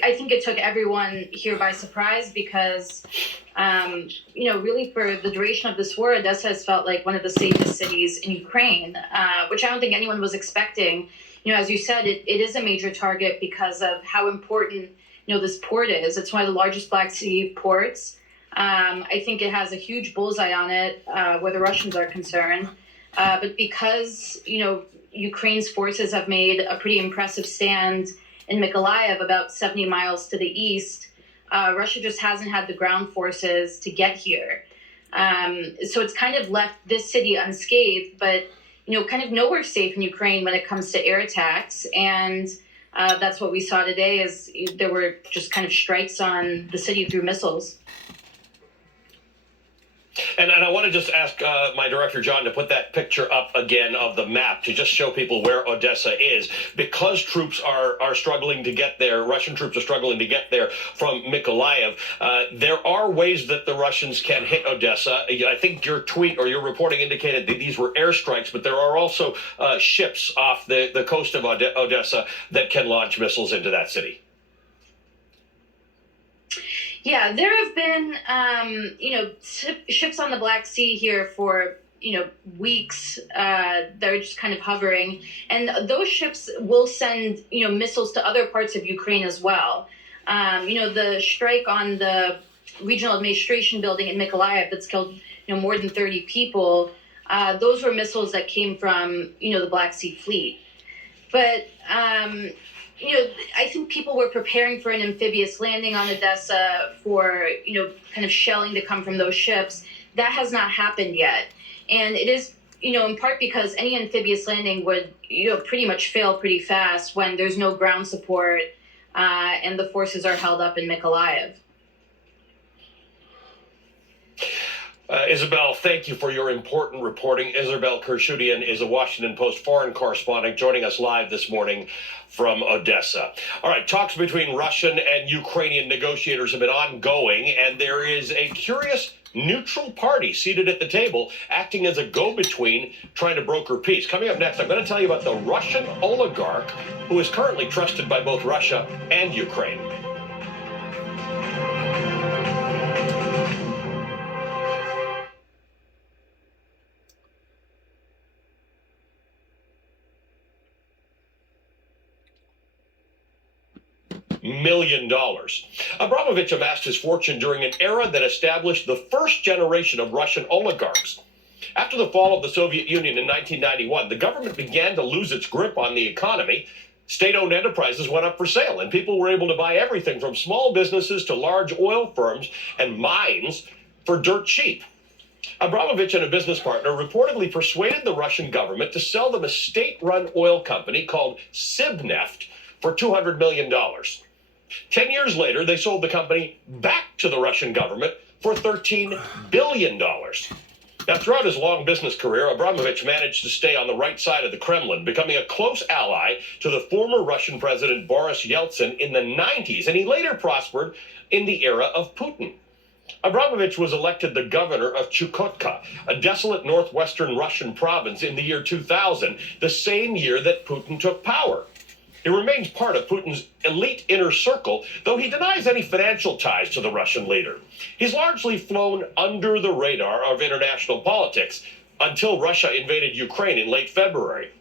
I think it took everyone here by surprise because, really for the duration of this war, Odessa has felt like one of the safest cities in Ukraine, which I don't think anyone was expecting. As you said, it is a major target because of how important, this port is. It's one of the largest Black Sea ports. I think it has a huge bullseye on it where the Russians are concerned. But because, Ukraine's forces have made a pretty impressive stand in Mykolaiv, about 70 miles to the east, Russia just hasn't had the ground forces to get here. So it's kind of left this city unscathed, but, kind of nowhere safe in Ukraine when it comes to air attacks. And that's what we saw today is there were just kind of strikes on the city through missiles. And I want to just ask my director, John, to put that picture up again of the map to just show people where Odessa is. Because troops are struggling to get there, Russian troops are struggling to get there from Mykolaiv, there are ways that the Russians can hit Odessa. I think your tweet or your reporting indicated that these were airstrikes, but there are also ships off the coast of Odessa that can launch missiles into that city. Yeah, there have been, ships on the Black Sea here for, weeks. They're just kind of hovering. And those ships will send, missiles to other parts of Ukraine as well. The strike on the regional administration building in Mykolaiv that's killed, more than 30 people, those were missiles that came from, the Black Sea Fleet. But I think people were preparing for an amphibious landing on Odessa for, kind of shelling to come from those ships. That has not happened yet. And it is, in part because any amphibious landing would, pretty much fail pretty fast when there's no ground support and the forces are held up in Mykolaiv. Isabel, thank you for your important reporting. Isabel Kershudian is a Washington Post foreign correspondent joining us live this morning from Odessa. All right, talks between Russian and Ukrainian negotiators have been ongoing, and there is a curious neutral party seated at the table acting as a go-between trying to broker peace. Coming up next, I'm going to tell you about the Russian oligarch who is currently trusted by both Russia and Ukraine. $1 million. Abramovich amassed his fortune during an era that established the first generation of Russian oligarchs. After the fall of the Soviet Union in 1991, the government began to lose its grip on the economy. State-owned enterprises went up for sale, and people were able to buy everything from small businesses to large oil firms and mines for dirt cheap. Abramovich and a business partner reportedly persuaded the Russian government to sell them a state-run oil company called Sibneft for $200 million. 10 years later, they sold the company back to the Russian government for $13 billion. Now, throughout his long business career, Abramovich managed to stay on the right side of the Kremlin, becoming a close ally to the former Russian president Boris Yeltsin in the 90s, and he later prospered in the era of Putin. Abramovich was elected the governor of Chukotka, a desolate northwestern Russian province, in the year 2000, the same year that Putin took power. He remains part of Putin's elite inner circle, though he denies any financial ties to the Russian leader. He's largely flown under the radar of international politics until Russia invaded Ukraine in late February.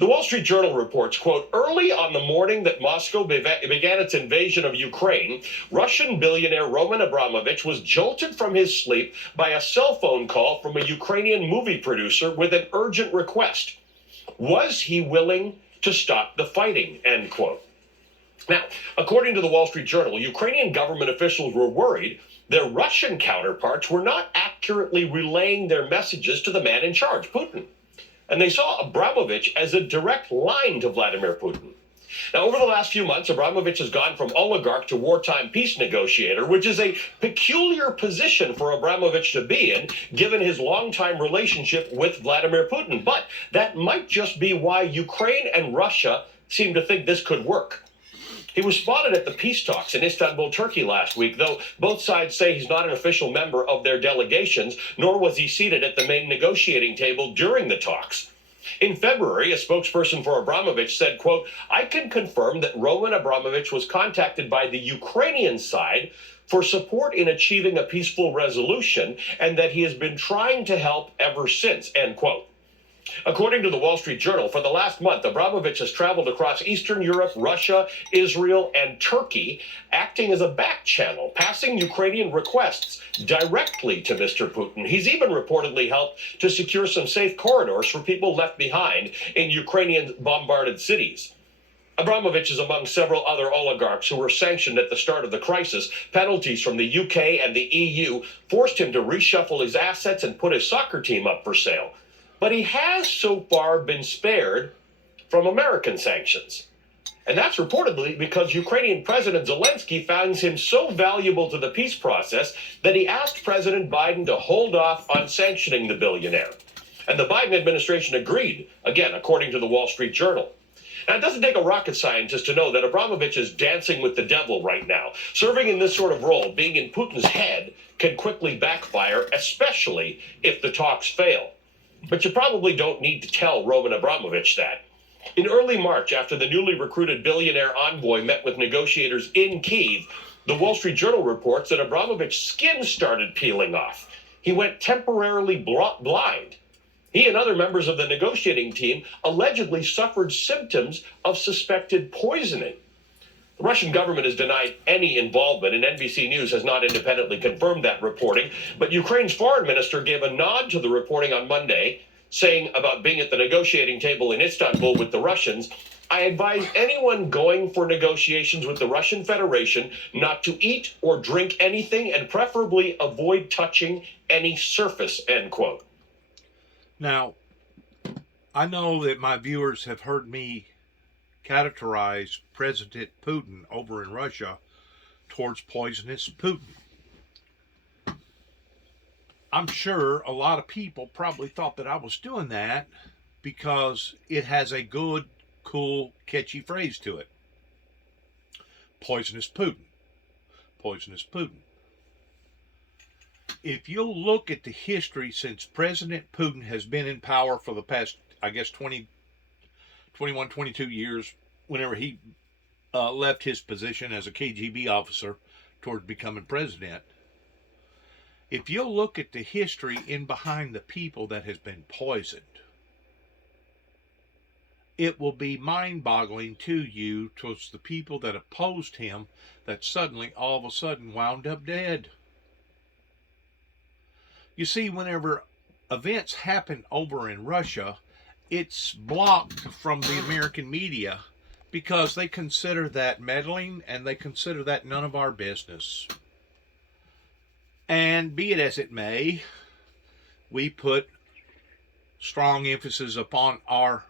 The Wall Street Journal reports, quote, early on the morning that Moscow began its invasion of Ukraine, Russian billionaire Roman Abramovich was jolted from his sleep by a cell phone call from a Ukrainian movie producer with an urgent request. Was he willing to stop the fighting, end quote. Now, according to the Wall Street Journal, Ukrainian government officials were worried their Russian counterparts were not accurately relaying their messages to the man in charge, Putin. And they saw Abramovich as a direct line to Vladimir Putin. Now, over the last few months, Abramovich has gone from oligarch to wartime peace negotiator, which is a peculiar position for Abramovich to be in, given his longtime relationship with Vladimir Putin. But that might just be why Ukraine and Russia seem to think this could work. He was spotted at the peace talks in Istanbul, Turkey last week, though both sides say he's not an official member of their delegations, nor was he seated at the main negotiating table during the talks. In February, a spokesperson for Abramovich said, quote, I can confirm that Roman Abramovich was contacted by the Ukrainian side for support in achieving a peaceful resolution and that he has been trying to help ever since, end quote. According to the Wall Street Journal, for the last month, Abramovich has traveled across Eastern Europe, Russia, Israel, and Turkey, acting as a back channel, passing Ukrainian requests directly to Mr. Putin. He's even reportedly helped to secure some safe corridors for people left behind in Ukrainian bombarded cities. Abramovich is among several other oligarchs who were sanctioned at the start of the crisis. Penalties from the UK and the EU forced him to reshuffle his assets and put his soccer team up for sale. But he has so far been spared from American sanctions. And that's reportedly because Ukrainian President Zelensky finds him so valuable to the peace process that he asked President Biden to hold off on sanctioning the billionaire. And the Biden administration agreed, again, according to the Wall Street Journal. Now, it doesn't take a rocket scientist to know that Abramovich is dancing with the devil right now. Serving in this sort of role, being in Putin's head, can quickly backfire, especially if the talks fail. But you probably don't need to tell Roman Abramovich that. In early March, after the newly recruited billionaire envoy met with negotiators in Kyiv, the Wall Street Journal reports that Abramovich's skin started peeling off. He went temporarily blind. He and other members of the negotiating team allegedly suffered symptoms of suspected poisoning. The Russian government has denied any involvement, and NBC News has not independently confirmed that reporting. But Ukraine's foreign minister gave a nod to the reporting on Monday, saying about being at the negotiating table in Istanbul with the Russians, I advise anyone going for negotiations with the Russian Federation not to eat or drink anything and preferably avoid touching any surface, end quote. Now, I know that my viewers have heard me characterize President Putin over in Russia towards poisonous Putin. I'm sure a lot of people probably thought that I was doing that because it has a good, cool, catchy phrase to it. Poisonous Putin. Poisonous Putin. If you'll look at the history since President Putin has been in power for the past, I guess, 21, 22 years, whenever he left his position as a KGB officer towards becoming president, if you'll look at the history in behind the people that has been poisoned, it will be mind-boggling to you towards the people that opposed him that suddenly, all of a sudden, wound up dead. You see, whenever events happen over in Russia, it's blocked from the American media because they consider that meddling and they consider that none of our business. And be it as it may, we put strong emphasis upon our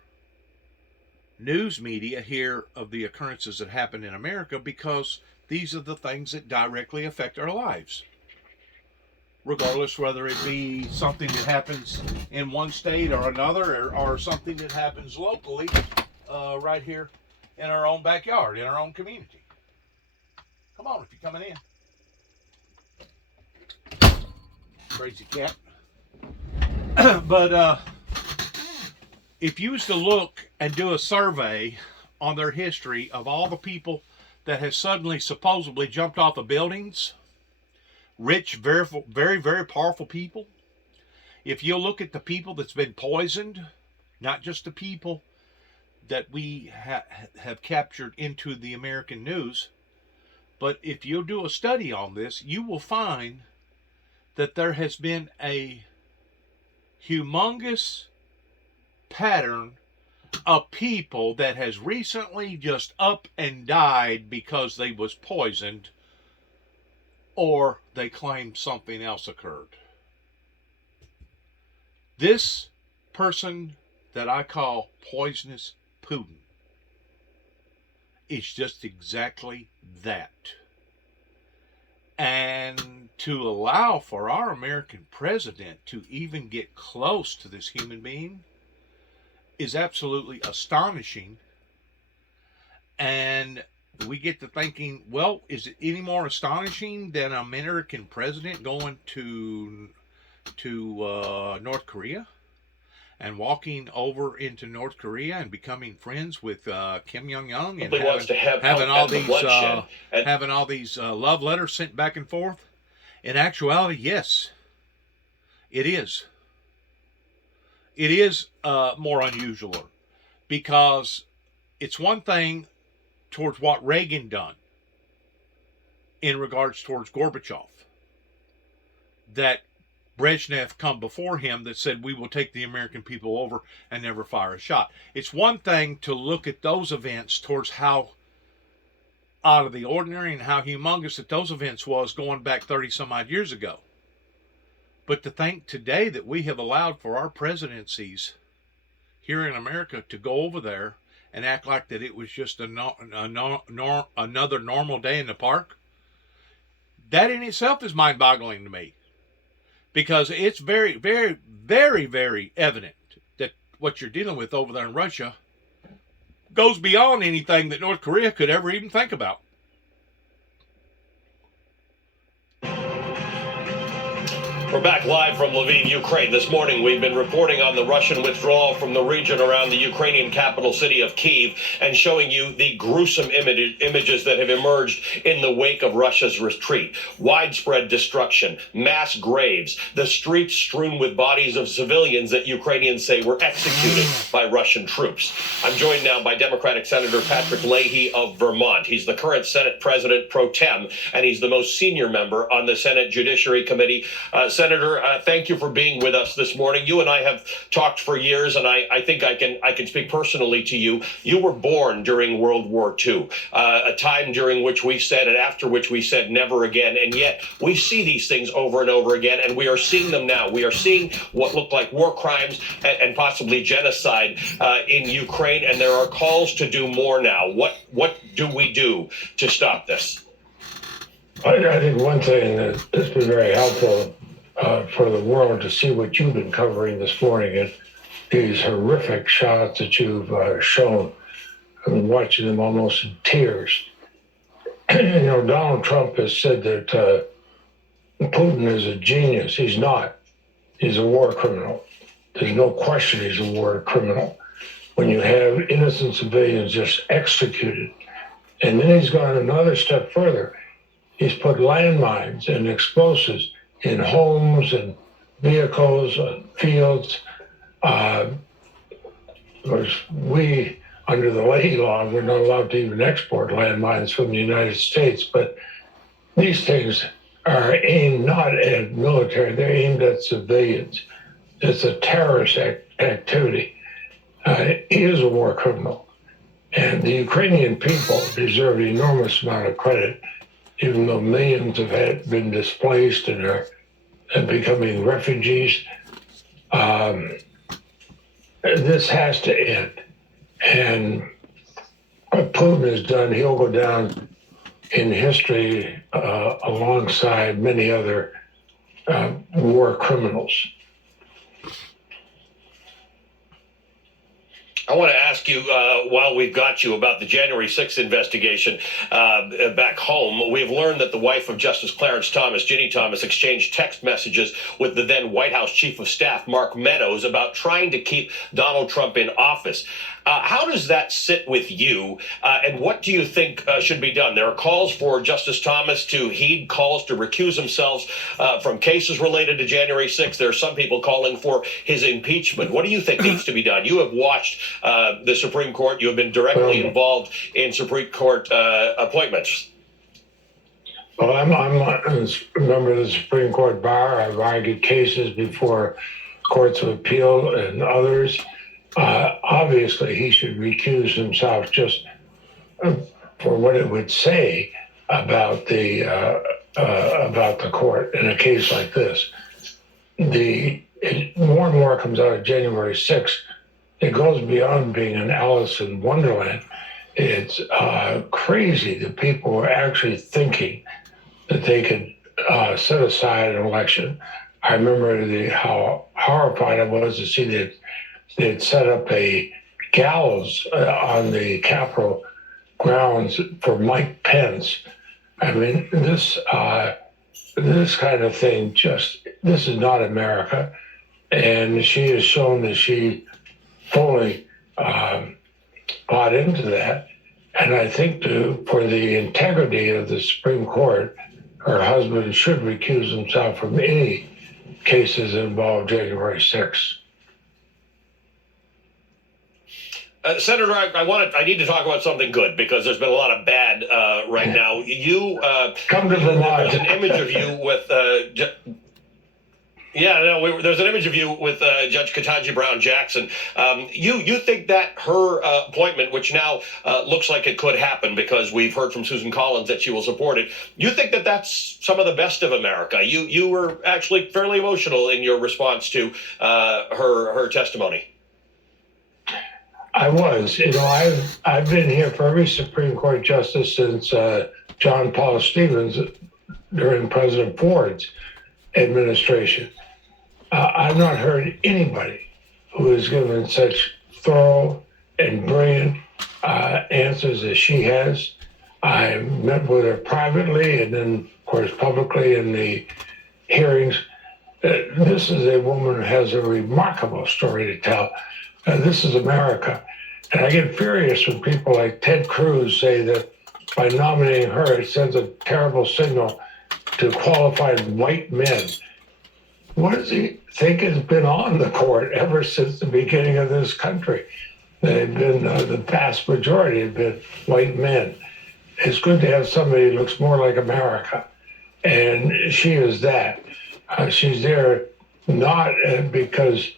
news media here of the occurrences that happen in America because these are the things that directly affect our lives. Regardless whether it be something that happens in one state or another or something that happens locally right here in our own backyard, in our own community. Come on, if you're coming in. Crazy cat. But if you was to look and do a survey on their history of all the people that have suddenly supposedly jumped off of buildings, rich, very, very, very powerful people, if you look at the people that's been poisoned, not just the people that we have captured into the American news, but if you do a study on this, you will find that there has been a humongous pattern of people that has recently just up and died because they was poisoned or they claim something else occurred. This person that I call Poisonous Putin is just exactly that. And to allow for our American president to even get close to this human being is absolutely astonishing. And we get to thinking, well, is it any more astonishing than an American president going to North Korea and walking over into North Korea and becoming friends with Kim Jong-un and having all these love letters sent back and forth? In actuality, yes, it is. It is more unusual because it's one thing towards what Reagan done in regards towards Gorbachev, that Brezhnev come before him that said we will take the American people over and never fire a shot. It's one thing to look at those events towards how out of the ordinary and how humongous that those events was going back 30 some odd years ago. But to think today that we have allowed for our presidencies here in America to go over there and act like that it was just another normal day in the park, that in itself is mind-boggling to me. Because it's very, very, very, very evident that what you're dealing with over there in Russia goes beyond anything that North Korea could ever even think about. We're back live from Lviv, Ukraine. This morning, we've been reporting on the Russian withdrawal from the region around the Ukrainian capital city of Kyiv and showing you the gruesome images that have emerged in the wake of Russia's retreat. Widespread destruction, mass graves, the streets strewn with bodies of civilians that Ukrainians say were executed by Russian troops. I'm joined now by Democratic Senator Patrick Leahy of Vermont. He's the current Senate President pro tem, and he's the most senior member on the Senate Judiciary Committee. Senator, thank you for being with us this morning. You and I have talked for years, and I think I can speak personally to you. You were born during World War II, a time during which we said and after which we said never again. And yet we see these things over and over again, and we are seeing them now. We are seeing what look like war crimes and possibly genocide in Ukraine, and there are calls to do more now. What do we do to stop this? I think one thing that has been very helpful for the world to see what you've been covering this morning and these horrific shots that you've shown. I've been watching them almost in tears. Donald Trump has said that Putin is a genius. He's not. He's a war criminal. There's no question he's a war criminal. When you have innocent civilians just executed, and then he's gone another step further. He's put landmines and explosives in homes and vehicles and fields. We, under the Leahy law, we're not allowed to even export landmines from the United States, but these things are aimed not at military, they're aimed at civilians. It's a terrorist activity. He is a war criminal. And the Ukrainian people deserve an enormous amount of credit, even though millions have been displaced and are becoming refugees. This has to end. And what Putin has done, he'll go down in history alongside many other war criminals. I want to ask you, while we've got you, about the January 6th investigation back home. We've learned that the wife of Justice Clarence Thomas, Ginny Thomas, exchanged text messages with the then White House Chief of Staff, Mark Meadows, about trying to keep Donald Trump in office. How does that sit with you, and what do you think should be done? There are calls for Justice Thomas to heed calls to recuse himself from cases related to January 6th. There are some people calling for his impeachment. What do you think needs to be done? You have watched the Supreme Court. You have been directly involved in Supreme Court appointments. Well, I'm a member of the Supreme Court bar. I've argued cases before courts of appeal and others. Obviously, he should recuse himself just for what it would say about the court in a case like this. More and more comes out of January 6th. It goes beyond being an Alice in Wonderland. It's crazy that people were actually thinking that they could set aside an election. I remember how horrified I was to see that they'd set up a gallows on the Capitol grounds for Mike Pence. I mean, this kind of thing this is not America. And she has shown that she fully bought into that. And I think for the integrity of the Supreme Court, her husband should recuse himself from any cases that involve January 6th. Senator, I need to talk about something good because there's been a lot of bad right now. You come to Vermont. There's an image of you with there's an image of you with Judge Ketanji Brown Jackson. You think that her appointment, which now looks like it could happen because we've heard from Susan Collins that she will support it. You think that that's some of the best of America? You were actually fairly emotional in your response to her testimony. I was. I've been here for every Supreme Court justice since John Paul Stevens during President Ford's administration. I've not heard anybody who has given such thorough and brilliant answers as she has. I met with her privately and then, of course, publicly in the hearings. This is a woman who has a remarkable story to tell. This is America. And I get furious when people like Ted Cruz say that by nominating her, it sends a terrible signal to qualified white men. What does he think has been on the court ever since the beginning of this country? They've been, the vast majority have been white men. It's good to have somebody who looks more like America. And she is that. She's there not because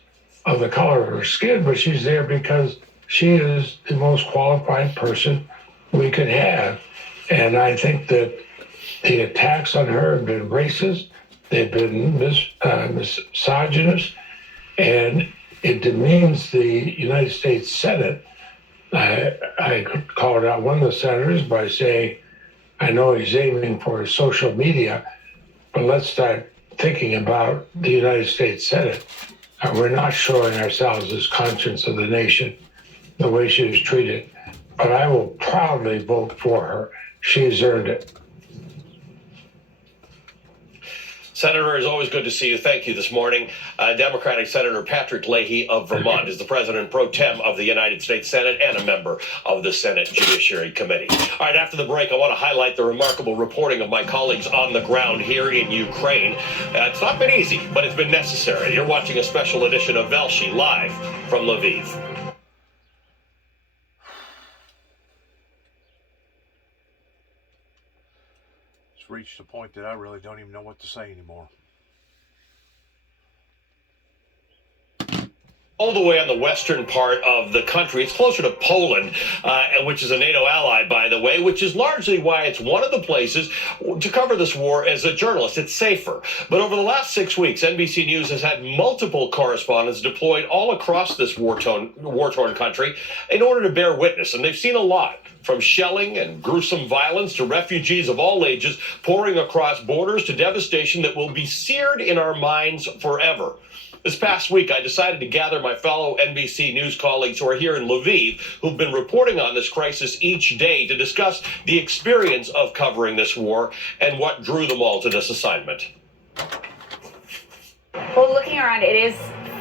of the color of her skin, but she's there because she is the most qualified person we could have. And I think that the attacks on her have been racist, they've been misogynist, and it demeans the United States Senate. I called out one of the senators by saying, I know he's aiming for social media, but let's start thinking about the United States Senate. We're not showing ourselves as conscience of the nation the way she was treated, but I will proudly vote for her. She's earned it. Senator, it's always good to see you. Thank you this morning. Democratic Senator Patrick Leahy of Vermont is the president pro tem of the United States Senate and a member of the Senate Judiciary Committee. All right, after the break, I want to highlight the remarkable reporting of my colleagues on the ground here in Ukraine. It's not been easy, but it's been necessary. You're watching a special edition of Velshi live from Lviv. Reached a point that I really don't even know what to say anymore. All the way on the western part of the country. It's closer to Poland, which is a NATO ally, by the way, which is largely why it's one of the places to cover this war as a journalist. It's safer. But over the last 6 weeks, NBC News has had multiple correspondents deployed all across this war-torn country in order to bear witness. And they've seen a lot, from shelling and gruesome violence to refugees of all ages pouring across borders to devastation that will be seared in our minds forever. This past week, I decided to gather my fellow NBC News colleagues who are here in Lviv, who've been reporting on this crisis each day, to discuss the experience of covering this war and what drew them all to this assignment. Well, looking around, it is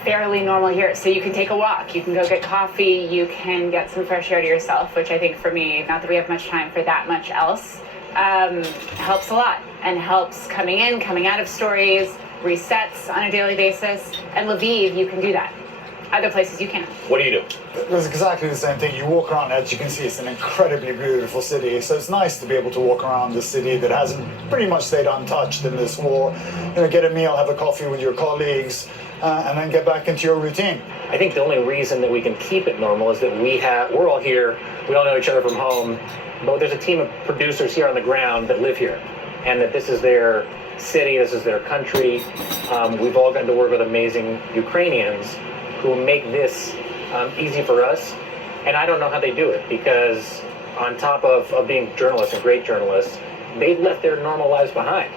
fairly normal here. So you can take a walk, you can go get coffee, you can get some fresh air to yourself, which I think for me, not that we have much time for that much else, helps a lot and helps coming in, coming out of stories, resets on a daily basis. And Lviv, you can do that. Other places you can't. What do you do? It's exactly the same thing. You walk around, as you can see, it's an incredibly beautiful city. So it's nice to be able to walk around the city that hasn't pretty much stayed untouched in this war. You know, get a meal, have a coffee with your colleagues, and then get back into your routine. I think the only reason that we can keep it normal is that we're all here, we all know each other from home, but there's a team of producers here on the ground that live here, and that this is their city, this is their country. We've all gotten to work with amazing Ukrainians who make this easy for us, and I don't know how they do it, because on top of being journalists and great journalists, they've left their normal lives behind,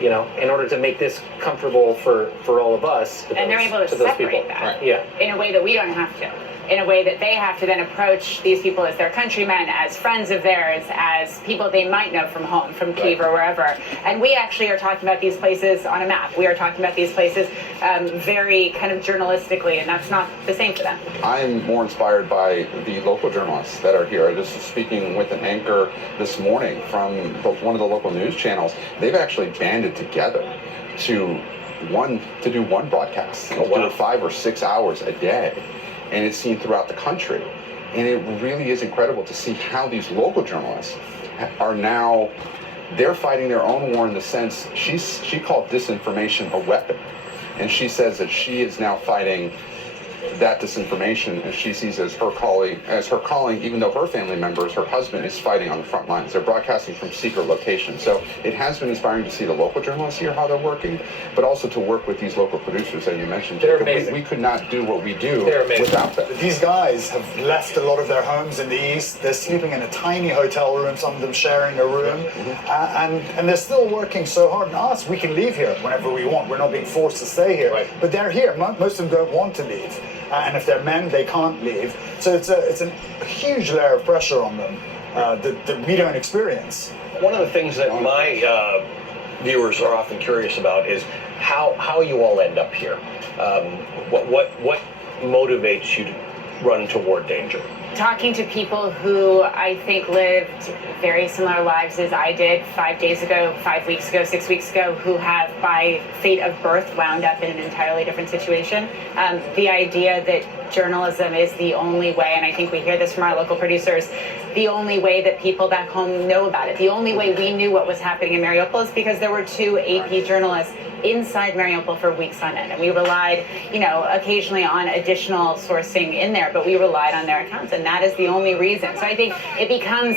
you know, in order to make this comfortable for all of us. And they're able to separate that in a way that we don't have to. In a way that they have to then approach these people as their countrymen, as friends of theirs, as people they might know from home, from Kyiv or wherever. And we actually are talking about these places on a map. We are talking about these places very kind of journalistically, and that's not the same for them. I'm more inspired by the local journalists that are here. I just was speaking with an anchor this morning from one of the local news channels. They've actually banded together to do one broadcast. Do it 5 or 6 hours a day. And it's seen throughout the country. And it really is incredible to see how these local journalists are now, they're fighting their own war in the sense, she called disinformation a weapon. And she says that she is now fighting that disinformation as she sees as her calling, even though her family members, her husband is fighting on the front lines. They're broadcasting from secret locations. So it has been inspiring to see the local journalists here, how they're working, but also to work with these local producers that you mentioned. They're amazing. We could not do what we do without them. These guys have left a lot of their homes in the east. They're sleeping in a tiny hotel room, some of them sharing a room, and they're still working so hard. And us, we can leave here whenever we want. We're not being forced to stay here. Right. But they're here. Most of them don't want to leave. And if they're men, they can't leave. So it's a huge layer of pressure on them that we don't experience. One of the things that my viewers are often curious about is how you all end up here. What motivates you to run toward danger? Talking to people who I think lived very similar lives as I did 5 days ago, 5 weeks ago, 6 weeks ago, who have by fate of birth wound up in an entirely different situation. The idea that journalism is the only way, and I think we hear this from our local producers, the only way that people back home know about it. The only way we knew what was happening in Mariupol is because there were 2 AP journalists inside Mariupol for weeks on end. And we relied, occasionally on additional sourcing in there, but we relied on their accounts. And that is the only reason. So I think it becomes,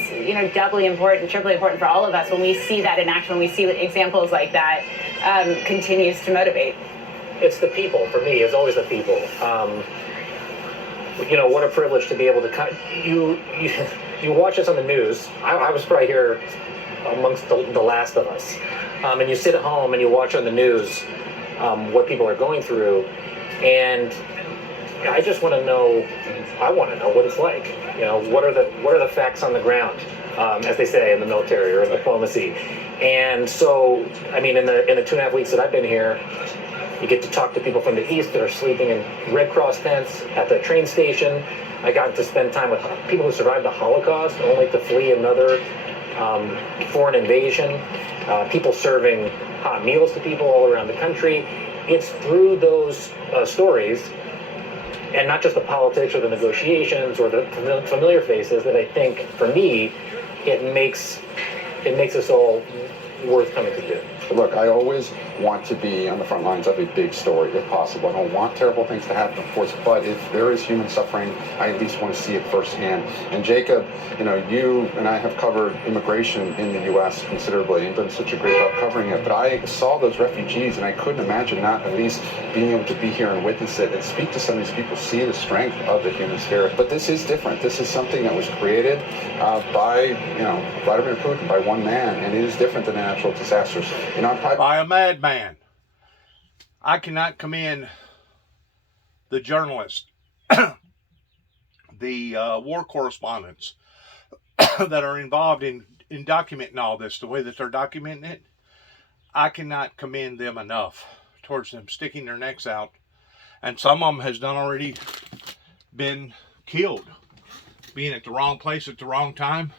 doubly important, triply important for all of us when we see that in action, when we see examples like that continues to motivate. It's the people. For me, it's always the people. What a privilege to be able to you watch us on the news. I was probably here amongst the last of us, and you sit at home and you watch on the news what people are going through, and I just want to know. I want to know what it's like. What are the facts on the ground, as they say in the military or in diplomacy. And so, I mean, in the 2.5 weeks that I've been here, you get to talk to people from the east that are sleeping in Red Cross tents at the train station. I got to spend time with people who survived the Holocaust, only to flee another foreign invasion. People serving hot meals to people all around the country. It's through those stories, and not just the politics or the negotiations or the familiar faces, that I think, for me, it makes us all worth coming to do. Look, I always want to be on the front lines of a big story, if possible. I don't want terrible things to happen, of course, but if there is human suffering, I at least want to see it firsthand. And Jacob, you and I have covered immigration in the U.S. considerably and done such a great job covering it, but I saw those refugees, and I couldn't imagine not at least being able to be here and witness it and speak to some of these people, see the strength of the human spirit. But this is different. This is something that was created by, Vladimir Putin, by one man, and it is different than the natural disasters. By a madman. I cannot commend the journalists, the war correspondents that are involved in documenting all this the way that they're documenting it. I cannot commend them enough towards them sticking their necks out. And some of them has done already been killed, being at the wrong place at the wrong time.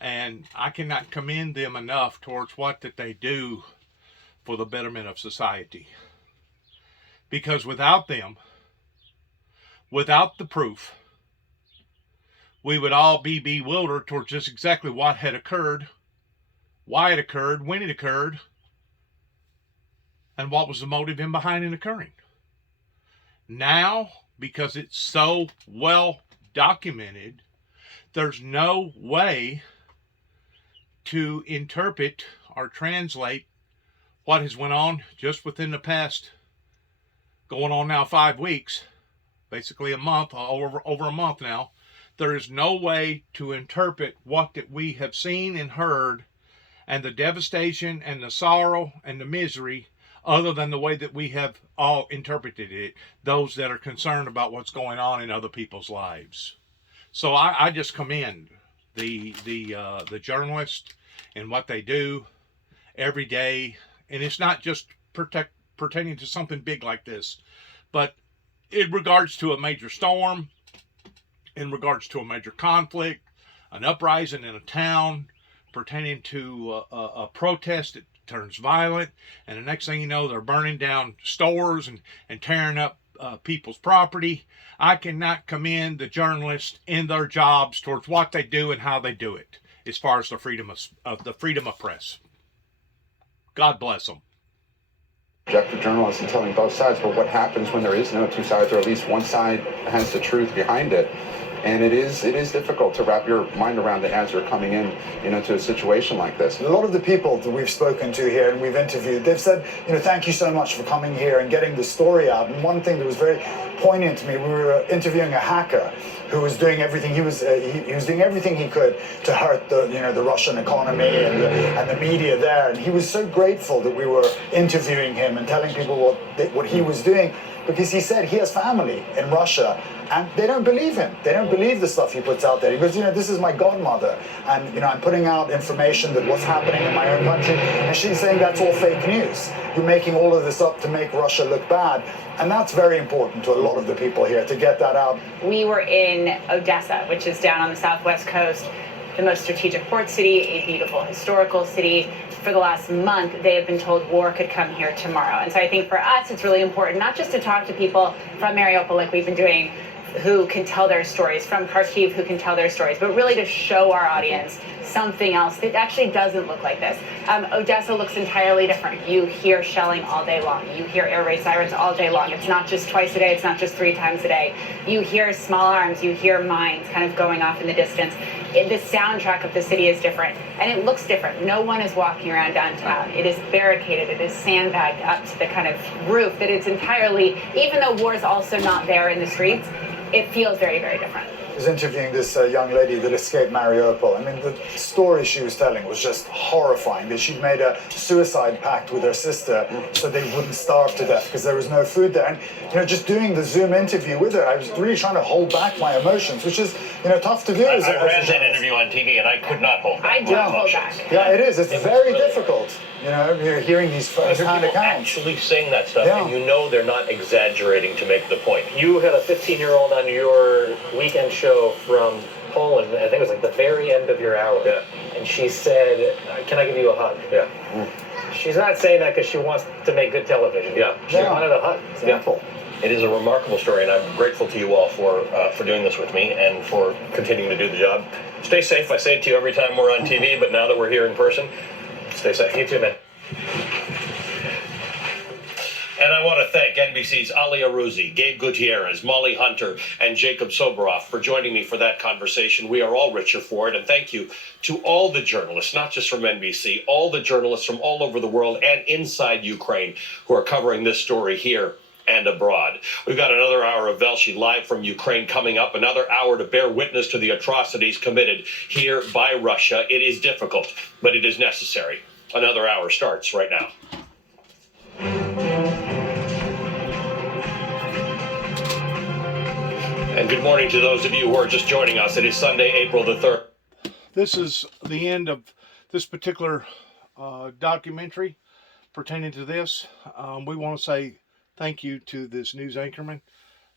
And I cannot commend them enough towards what that they do for the betterment of society. Because without them, without the proof, we would all be bewildered towards just exactly what had occurred, why it occurred, when it occurred, and what was the motive in behind it occurring. Now, because it's so well documented, there's no way to interpret or translate what has went on just within the past, going on now 5 weeks, basically a month, over a month now. There is no way to interpret what that we have seen and heard, and the devastation and the sorrow and the misery, other than the way that we have all interpreted it, those that are concerned about what's going on in other people's lives. So I just commend the journalists and what they do every day. And it's not just pertaining to something big like this, but in regards to a major storm, in regards to a major conflict, an uprising in a town, pertaining to a protest that turns violent, and the next thing you know, they're burning down stores and tearing up people's property. I cannot commend the journalists in their jobs towards what they do and how they do it, as far as the freedom of press. God bless them. Objective journalists and telling both sides, but what happens when there is no two sides, or at least one side has the truth behind it? And it is difficult to wrap your mind around it as you're coming in, to a situation like this. A lot of the people that we've spoken to here and we've interviewed, they've said, thank you so much for coming here and getting the story out. And one thing that was very poignant to me, we were interviewing a hacker who was doing everything he was doing everything he could to hurt the Russian economy and the media there. And he was so grateful that we were interviewing him and telling people what he was doing, because he said he has family in Russia and they don't believe him. They don't believe the stuff he puts out there. He goes, this is my godmother, and I'm putting out information that what's happening in my own country, and she's saying that's all fake news. You're making all of this up to make Russia look bad. And that's very important to a lot of the people here, to get that out. We were in Odessa, which is down on the southwest coast, the most strategic port city, a beautiful historical city. For the last month, they have been told war could come here tomorrow. And so I think for us, it's really important not just to talk to people from Mariupol like we've been doing who can tell their stories, from Kharkiv who can tell their stories, but really to show our audience something else that actually doesn't look like this. Odessa looks entirely different. You hear shelling all day long. You hear air raid sirens all day long. It's not just twice a day. It's not just 3 times a day. You hear small arms. You hear mines kind of going off in the distance. The soundtrack of the city is different, and it looks different. No one is walking around downtown. It is barricaded. It is sandbagged up to the kind of roof that it's entirely, even though war is also not there in the streets, it feels very, very different. I was interviewing this young lady that escaped Mariupol. I mean, the story she was telling was just horrifying, that she'd made a suicide pact with her sister so they wouldn't starve to death because there was no food there. And, you know, just doing the Zoom interview with her, I was really trying to hold back my emotions, which is, you know, tough to do. I ran that interview on TV and I could not hold back. I do hold back. Yeah, it is. It's very difficult. You know, you're hearing these first-hand People accounts. actually saying that stuff, and you know they're not exaggerating to make the point. You had a 15-year-old on your weekend show from Poland. I think it was like the very end of your hour. Yeah. And she said, "Can I give you a hug?" Yeah. She's not saying that because she wants to make good television. Yeah. She wanted a hug. Simple. It is a remarkable story, and I'm grateful to you all for doing this with me and for continuing to do the job. Stay safe. I say it to you every time we're on TV, but now that we're here in person, stay safe. You too, man. And I want to thank NBC's Ali Arouzi, Gabe Gutierrez, Molly Hunter, and Jacob Soboroff for joining me for that conversation. We are all richer for it. And thank you to all the journalists, not just from NBC, all the journalists from all over the world and inside Ukraine who are covering this story here and abroad. We've got another hour of Velshi live from Ukraine coming up, another hour to bear witness to the atrocities committed here by Russia. It is difficult, but it is necessary. Another hour starts right now. And good morning to those of you who are just joining us. It is Sunday, April the 3rd. This is the end of this particular documentary pertaining to this. We want to say thank you to this news anchorman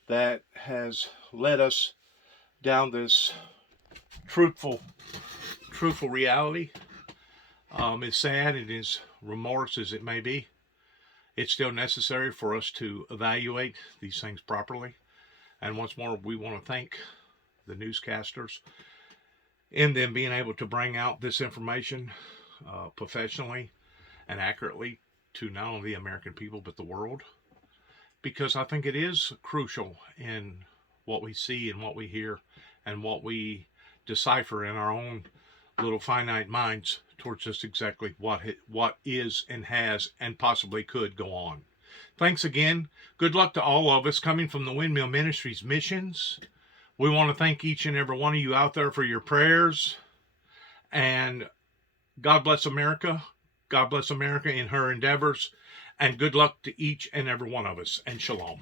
that has led us down this truthful reality. As sad and as remorse as it may be, it's still necessary for us to evaluate these things properly. And once more, we want to thank the newscasters in them being able to bring out this information professionally and accurately to not only the American people, but the world. Because I think it is crucial in what we see and what we hear and what we decipher in our own little finite minds towards just exactly what is and has and possibly could go on. Thanks again. Good luck to all of us coming from the Windmill Ministries missions. We want to thank each and every one of you out there for your prayers. And God bless America. God bless America in her endeavors. And good luck to each and every one of us. And shalom.